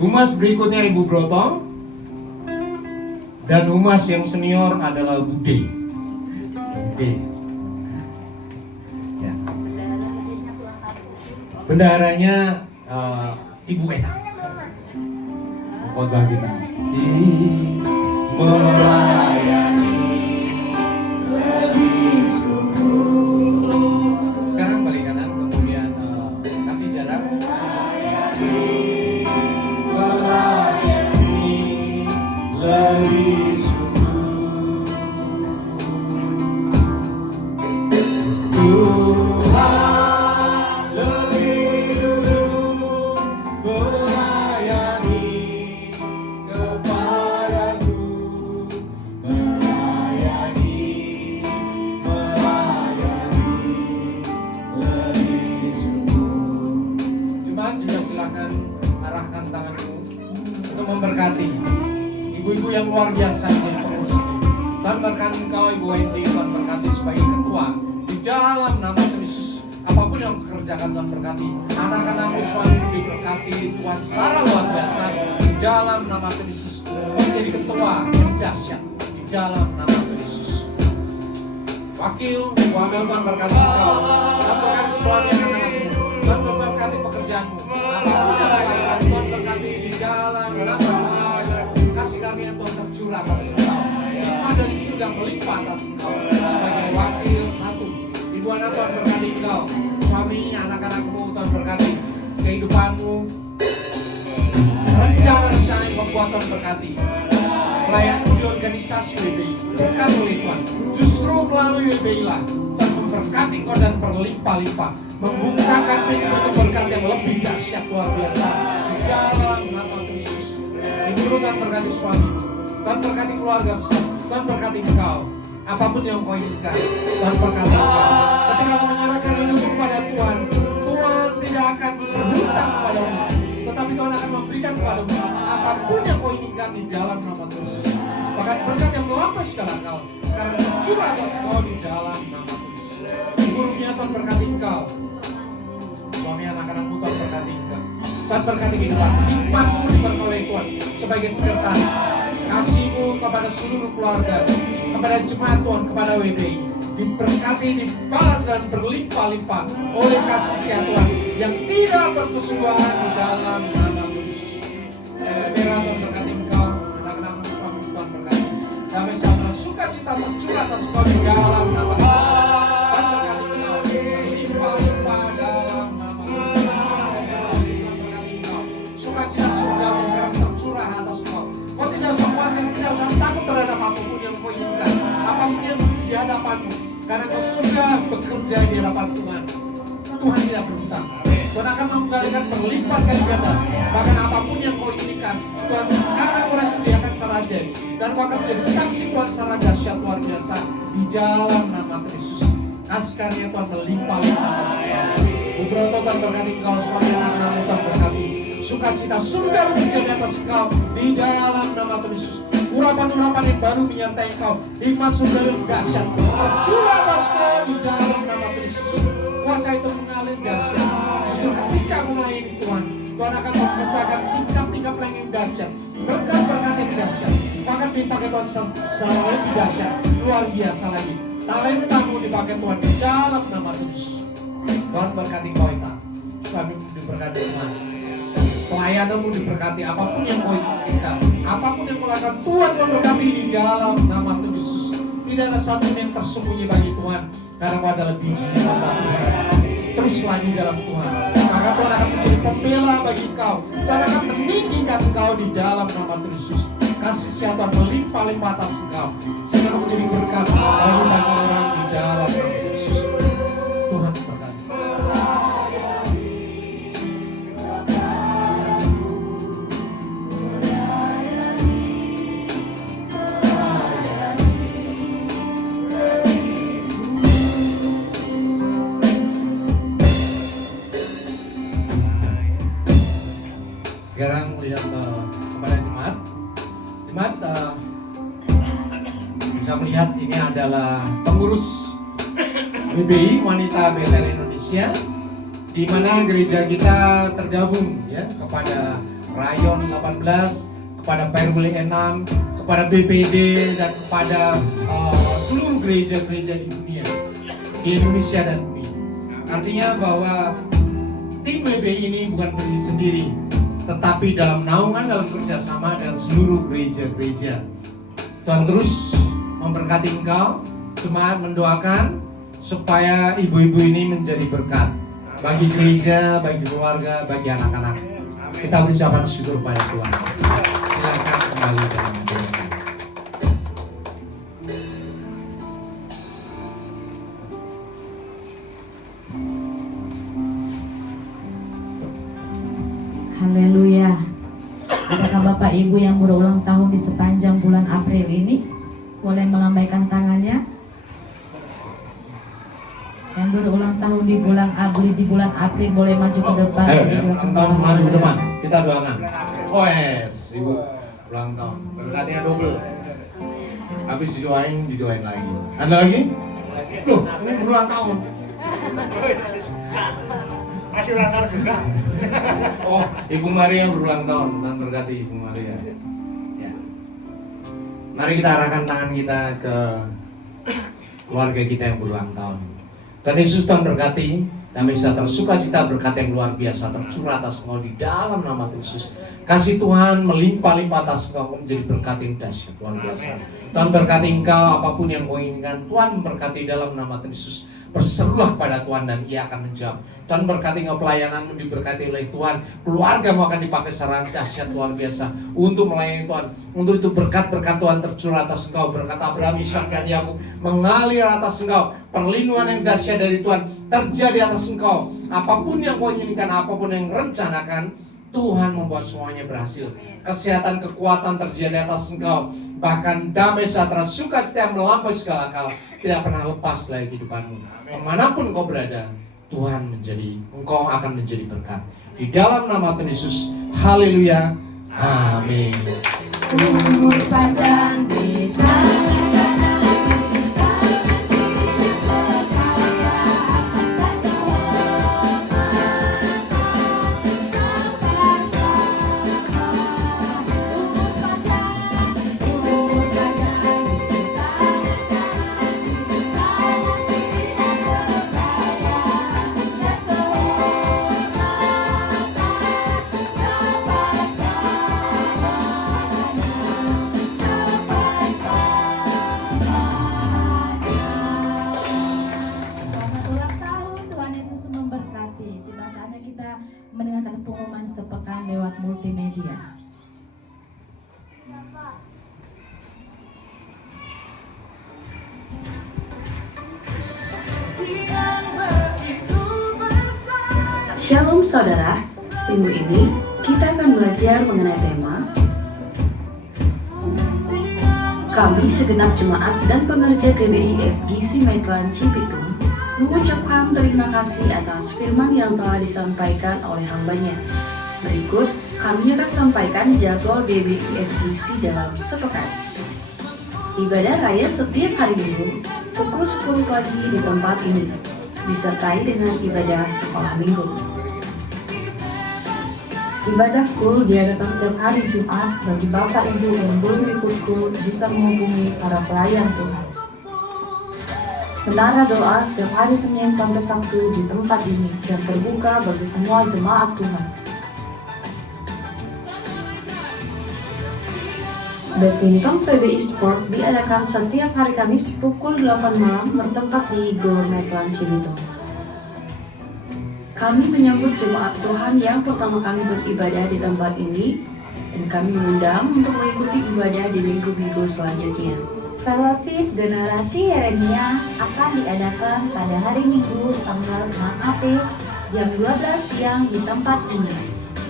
Humas berikutnya Ibu Broto. Dan humas yang senior adalah Bude. Oke. Ya. Bendaharanya Ibu Eta. Khotbah kita. Melayani lebih sungguh. Sekarang balik kanan, kemudian kasih jarak. Melayani lebih sungguh. Tuhan lebih dulu melayani kepadaku, melayani lebih sungguh. Jemaat juga silakan arahkan tanganmu untuk memberkati ibu-ibu yang luar biasa yang jadi pengurus ini. Tuhan berkati engkau Ibu Wendy, Tuhan berkati sebagai ketua. Di dalam nama Yesus, apapun yang dikerjakan Tuhan berkati. Anak-anakmu suami diberkati Tuhan secara luar biasa. Di dalam nama Yesus, menjadi ketua yang dahsyat. Di dalam nama Yesus. Wakil Ibu Amel, Tuhan berkati engkau. Tuhan berkati suami anak-anakmu. Tuhan berkati pekerjaanmu. Apapun yang dilakukan Tuhan berkati di dalam nama Yesus. surga melimpah atas engkau. Sebagai wakil satu, Ibu anak Tuhan berkati engkau. Suami, anak-anakmu Tuhan berkati. Kehidupanmu, rencana-rencana yang membuat Tuhan berkati. Pelayanmu di organisasi WBI berkat oleh Tuhan. Justru melalui WBI lah Tuhan memberkati engkau dan berlimpah-limpah, membukakan pintu berkat yang lebih dahsyat luar biasa di dalam nama Yesus. Ibu Tuhan berkati suami, Tuhan berkati keluarga besar, Tuhan berkati engkau. Apapun yang kau inginkan, Tuhan berkati engkau. Ketika kau menyerahkan hidupmu kepada Tuhan, Tuhan tidak akan berhutang kepadamu, tetapi Tuhan akan memberikan kepadamu apapun yang kau inginkan di dalam nama Yesus. Bahkan berkat yang melampaui segala hal sekarang tercurah atas kau di dalam nama Yesus. Buruknya Tuhan berkati engkau. Suami, anak-anakmu Tuhan berkati engkau. Tuhan berkati kehidupan. Hikmatmu diberkati oleh Tuhan sebagai sekretaris. Kasihmu kepada seluruh keluarga, kepada jemaat Tuhan, kepada WBI diberkati, dibalas dan berlimpah-limpah oleh kasih sehat Tuhan yang tidak berkesudahan di dalam nama Yesus. Biarlah Tuhan berkati engkau, anak-anakmu, suami Tuhan berkati. Damai sejahtera, sukacita tercurah atas kau di dalam nama Yesus. Tuhan berkati engkau, berlimpah-limpah dalam nama Yesus. Tuhan berkati engkau, sukacita surgawi sekarang tercurah atas kau. Kau tidak usah khawatir, tidak usah takut terhadap apapun yang kau inginkan, apapun yang di hadapanmu, karena kau sudah bekerja di hadapan Tuhan. Tuhan tidak berhutang. Tuhan akan mengembalikan berlipat kali ganda. Bahkan apapun yang kau inginkan, Tuhan sekarang mulai sediakan secara ajaib, dan kau akan menjadi saksi Tuhan secara dahsyat luar biasa di dalam nama Yesus. Kasih karunia Tuhan melimpah-limpah atas engkau. Beberapa Tuhan berkati engkau, suami anak-anakmu Tuhan berkati. Sukacita surga menjadi atas engkau di dalam nama Yesus. Urapan-urapan yang baru menyertai engkau. Hikmat surga yang dahsyat tercurah atas kau di dalam nama Yesus. Kuasa itu mengalir dahsyat. Justru ketika melayani Tuhan, Tuhan akan membukakan tingkap-tingkap lain yang dahsyat, berkat-berkat yang dahsyat. Bahkan dipakai Tuhan secara lebih dahsyat, luar biasa lagi. Talentamu dipakai Tuhan di dalam nama Yesus. Tuhan berkati kau Ita, suamimu diberkati Tuhan. Pelayananmu diberkati, apapun yang kau inginkan, apapun yang kau lakukan, Tuhan memberkati di dalam nama Yesus. Tidak ada satu yang tersembunyi bagi Tuhan, karena kau adalah biji di dalam Tuhan. Terus lagi dalam Tuhan, maka Tuhan akan menjadi pembela bagi kau. Tuhan akan meninggikan kau di dalam nama Yesus. Kasih sehat Tuhan melimpah-limpah atas engkau, sehingga menjadi berkat bagi banyak orang di dalam nama Yesus. Tuhan berkati. Sekarang lihat kepada jemaat bisa melihat ini adalah pengurus WBI Wanita Bethel Indonesia, di mana gereja kita tergabung ya kepada Rayon 18, kepada Perwil 6, kepada BPD dan kepada seluruh gereja-gereja di dunia, di Indonesia dan dunia. Artinya bahwa tim WBI ini bukan berdiri sendiri, tetapi dalam naungan, dalam kerjasama dengan seluruh gereja-gereja. Tuhan terus memberkati engkau, jemaat mendoakan supaya ibu-ibu ini menjadi berkat bagi gereja, bagi keluarga, bagi anak-anak. Kita berucapkan syukur pada Tuhan. Silakan kembali dalam doa. Haleluya. Apakah Bapak Ibu yang berulang tahun di sepanjang bulan April ini boleh melambaikan tangannya? Yang berulang tahun di bulan April boleh maju ke depan. Ayo, yang ulang tahun maju ke depan. Kita doakan. Oh yes, Ibu ulang tahun. Berkatnya double. Habis didoain lagi. Ada lagi? Loh, ini berulang tahun. Masih ulang tahun juga. Oh, Ibu Maria berulang tahun. Tuhan berkati Ibu Maria. Ya. Mari kita arahkan tangan kita ke keluarga kita yang berulang tahun. Dan Yesus Tuhan berkati Damai sejahtera sukacita berkat yang luar biasa tercurah atas engkau di dalam nama Tuhan Yesus. Kasih Tuhan melimpah-limpah atas engkau menjadi berkat yang dahsyat luar biasa. Tuhan berkati engkau apapun yang kau inginkan. Tuhan memberkati dalam nama Tuhan Yesus. Berserulah kepada Tuhan dan Ia akan menjawab. Tuhan berkati engkau, pelayananmu diberkati oleh Tuhan. Keluargamu akan dipakai secara dahsyat luar biasa untuk melayani Tuhan. Untuk itu berkat-berkat Tuhan tercurah atas engkau. Berkat Abraham, Ishak dan Yakub mengalir atas engkau. Perlindungan yang dahsyat dari Tuhan terjadi atas engkau. Apapun yang kau inginkan, apapun yang rencanakan, Tuhan membuat semuanya berhasil. Kesehatan, kekuatan terjadi atas engkau. Bahkan damai sejahtera sukacita yang melampaui segala akal tidak pernah lepas dari kehidupanmu. Kemanapun kau berada, Tuhan engkau akan menjadi berkat. Di dalam nama Tuhan Yesus, haleluya, amin. Umur panjang di tangan mendengarkan pengumuman sepekan lewat multimedia. Shalom saudara, minggu ini kita akan belajar mengenai tema kami segenap jemaat dan pengerja GBI FGC Maitland Cibitung mengucapkan terima kasih atas firman yang telah disampaikan oleh hambanya. Berikut kami akan sampaikan jadwal GBI FGC dalam sepekan. Ibadah raya setiap hari Minggu pukul 10 pagi di tempat ini, disertai dengan ibadah sekolah minggu. Ibadah KUL diadakan setiap hari Jumat. Bagi Bapak Ibu yang belum ikut KUL bisa menghubungi para pelayan Tuhan. Menara doa setiap hari Senin sampai Sabtu di tempat ini dan terbuka bagi semua jemaat Tuhan. Badminton PBI Sport diadakan setiap hari Kamis pukul 8 malam bertempat di Gor Maitland Cibitung. Kami menyambut jemaat Tuhan yang pertama kali beribadah di tempat ini dan kami mengundang untuk mengikuti ibadah di minggu-minggu selanjutnya. Fellowship Generasi Yeremia akan diadakan pada hari Minggu tanggal 6 April jam 12 siang di tempat ini.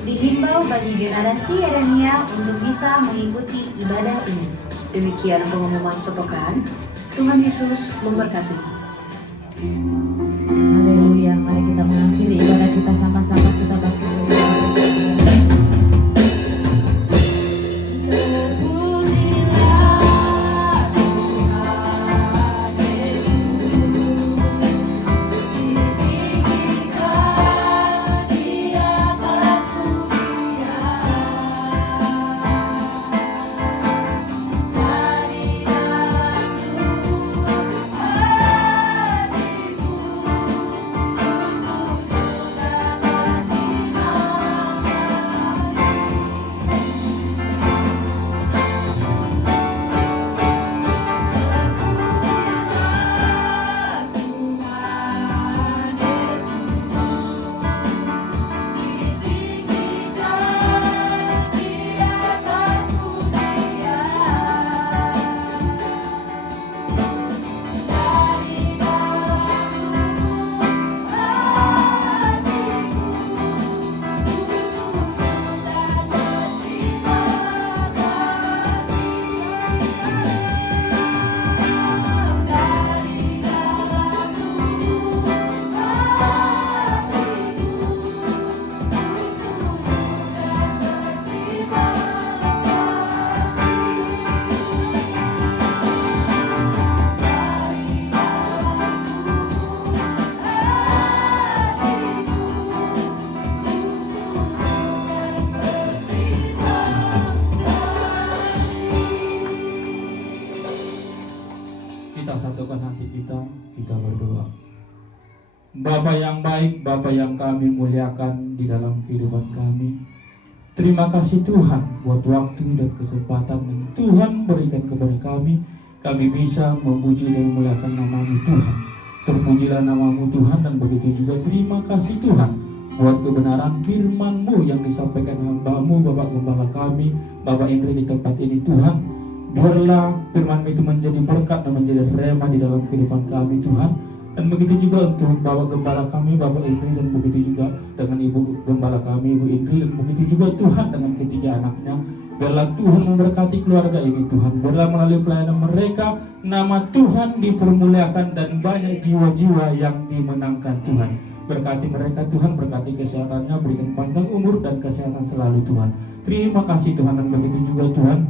Dihimbau bagi generasi Yeremia untuk bisa mengikuti ibadah ini. Demikian pengumuman sepekan. Tuhan Yesus memberkati. Haleluya, mari kita mengakhiri ibadah kita sama-sama, kita bangkit. Kita satukan hati kita berdoa. Bapa yang baik, Bapa yang kami muliakan di dalam kehidupan kami. Terima kasih Tuhan buat waktu dan kesempatan yang Tuhan berikan kepada kami. Kami bisa memuji dan memuliakan nama-Mu Tuhan. Terpujilah nama-Mu Tuhan, dan begitu juga terima kasih Tuhan buat kebenaran firman-Mu yang disampaikan hamba-Mu Bapak Gembala kami, Bapak Indri di tempat ini Tuhan. Biarlah firman-Mu itu menjadi berkat dan menjadi rema di dalam kehidupan kami Tuhan. Dan begitu juga untuk Bapak Gembala kami, Bapak Indri, dan begitu juga dengan Ibu Gembala kami, Ibu Indri, dan begitu juga Tuhan dengan ketiga anaknya. Biarlah Tuhan memberkati keluarga ini Tuhan. Biarlah melalui pelayanan mereka, nama Tuhan dipermuliakan dan banyak jiwa-jiwa yang dimenangkan Tuhan. Berkati mereka Tuhan, berkati kesehatannya, berikan panjang umur dan kesehatan selalu Tuhan. Terima kasih Tuhan, dan begitu juga Tuhan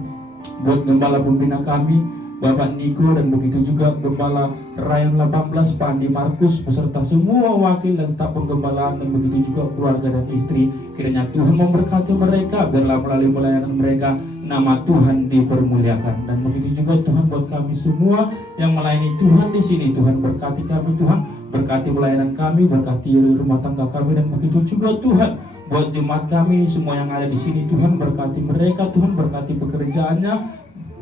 buat Gembala pembina kami, Bapak Niko, dan begitu juga Gembala Rayon 18, Pak Andi Markus, beserta semua wakil dan staf penggembalaan, dan begitu juga keluarga dan istri. Kiranya Tuhan memberkati mereka, biarlah melalui pelayanan mereka nama Tuhan dipermuliakan. Dan begitu juga Tuhan buat kami semua yang melayani Tuhan di sini. Tuhan berkati kami Tuhan, berkati pelayanan kami, berkati rumah tangga kami, dan begitu juga Tuhan buat jemaat kami semua yang ada di sini. Tuhan berkati mereka, Tuhan berkati pekerjaannya.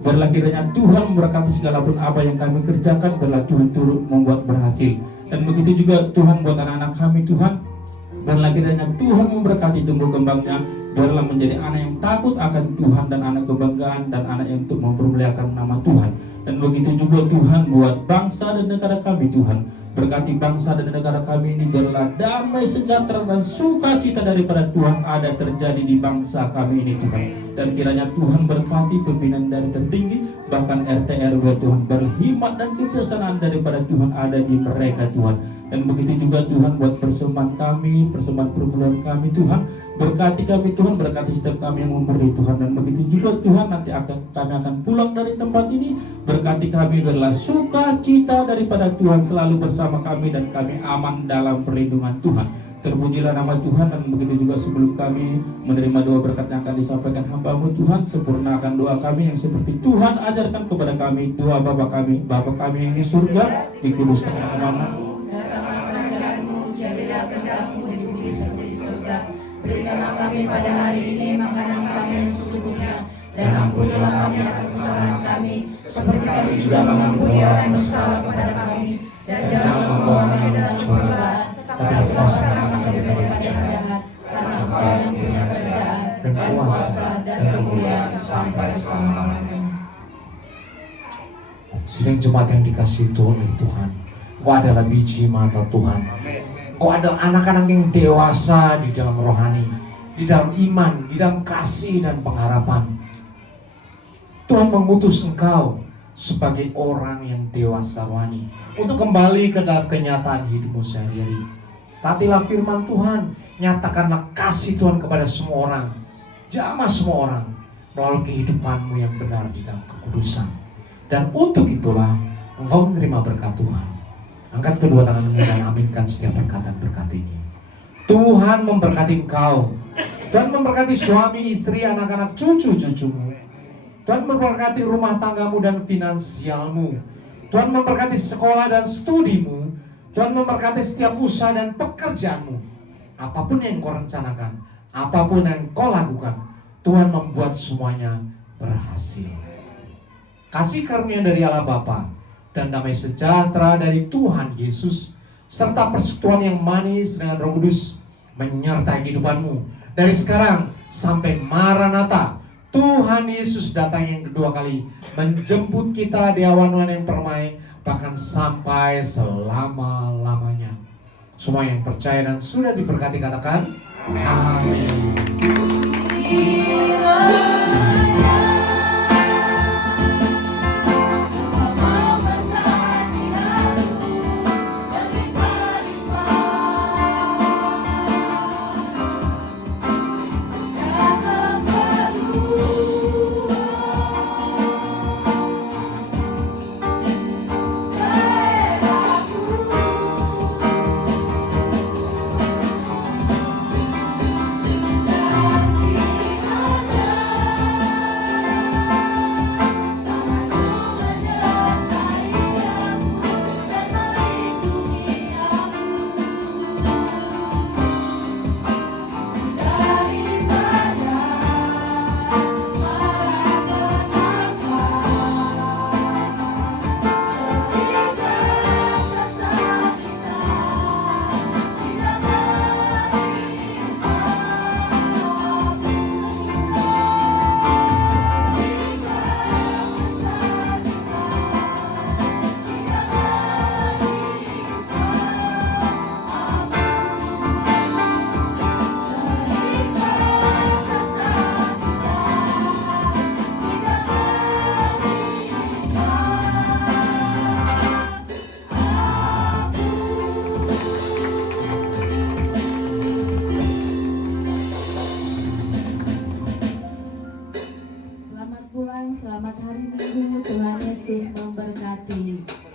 Biarlah kiranya Tuhan memberkati segala pun apa yang kami kerjakan, biarlah Tuhan turut membuat berhasil. Dan begitu juga Tuhan buat anak-anak kami Tuhan, biarlah kiranya Tuhan memberkati tumbuh kembangnya. Biarlah menjadi anak yang takut akan Tuhan, dan anak kebanggaan, dan anak yang untuk mempermuliakan nama Tuhan. Dan begitu juga Tuhan buat bangsa dan negara kami Tuhan. Berkati bangsa dan negara kami ini, biarlah damai sejahtera dan sukacita daripada Tuhan ada terjadi di bangsa kami ini Tuhan. Dan kiranya Tuhan berkati pimpinan dari tertinggi, bahkan RT RW Tuhan, berhikmat dan kebijaksanaan daripada Tuhan ada di mereka Tuhan. Dan begitu juga Tuhan buat persembahan kami, persembahan perbulan kami Tuhan. Berkati kami Tuhan, berkati setiap kami yang memberi Tuhan. Dan begitu juga Tuhan nanti kami akan pulang dari tempat ini. Berkati kami, biarlah sukacita daripada Tuhan selalu bersama kami, dan kami aman dalam perlindungan Tuhan. Terpujilah nama Tuhan. Dan begitu juga sebelum kami menerima doa berkat yang akan disampaikan hamba-Mu Tuhan, sempurnakan doa kami yang seperti Tuhan ajarkan kepada kami. Doa Bapa kami yang di surga, dikuduskan nama-Mu. Datanglah kerajaanmu, jadilah kehendak-Mu di bumi seperti di surga. Berikanlah kami pada hari ini makanan kami yang secukupnya, dan ampunilah kami akan kesalahan kami, seperti kami juga mengampuni orang yang bersalah kepada kami. Dan jangan membawa kami dalam pencobaan, tapi lepaskanlah kami daripada jahat. Karena Engkau yang punya kerajaan dan kuasa dan kemuliaan sampai selama-lamanya. Sidang jemaat yang dikasihi Tuhan, Kau adalah biji mata Tuhan. Kau adalah anak-anak yang dewasa di dalam rohani, di dalam iman, di dalam kasih dan pengharapan. Tuhan mengutus Engkau sebagai orang yang dewasa rohani untuk kembali ke dalam kenyataan hidupmu sehari-hari. Taatilah firman Tuhan, nyatakanlah kasih Tuhan kepada semua orang, jamah semua orang melalui kehidupanmu yang benar di dalam kekudusan. Dan untuk itulah engkau menerima berkat Tuhan. Angkat kedua tanganmu dan aminkan setiap perkataan-berkat ini. Tuhan memberkati engkau dan memberkati suami, istri, anak-anak, cucu-cucumu. Tuhan memberkati rumah tanggamu dan finansialmu. Tuhan memberkati sekolah dan studimu. Tuhan memberkati setiap usaha dan pekerjaanmu. Apapun yang kau rencanakan, apapun yang kau lakukan, Tuhan membuat semuanya berhasil. Kasih karunia dari Allah Bapa dan damai sejahtera dari Tuhan Yesus, serta persekutuan yang manis dengan Roh Kudus menyertai kehidupanmu dari sekarang sampai Maranatha. Tuhan Yesus datang yang kedua kali menjemput kita di awan-awan yang permai, bahkan sampai selama-lamanya. Semua yang percaya dan sudah diberkati katakan amin. memberkati.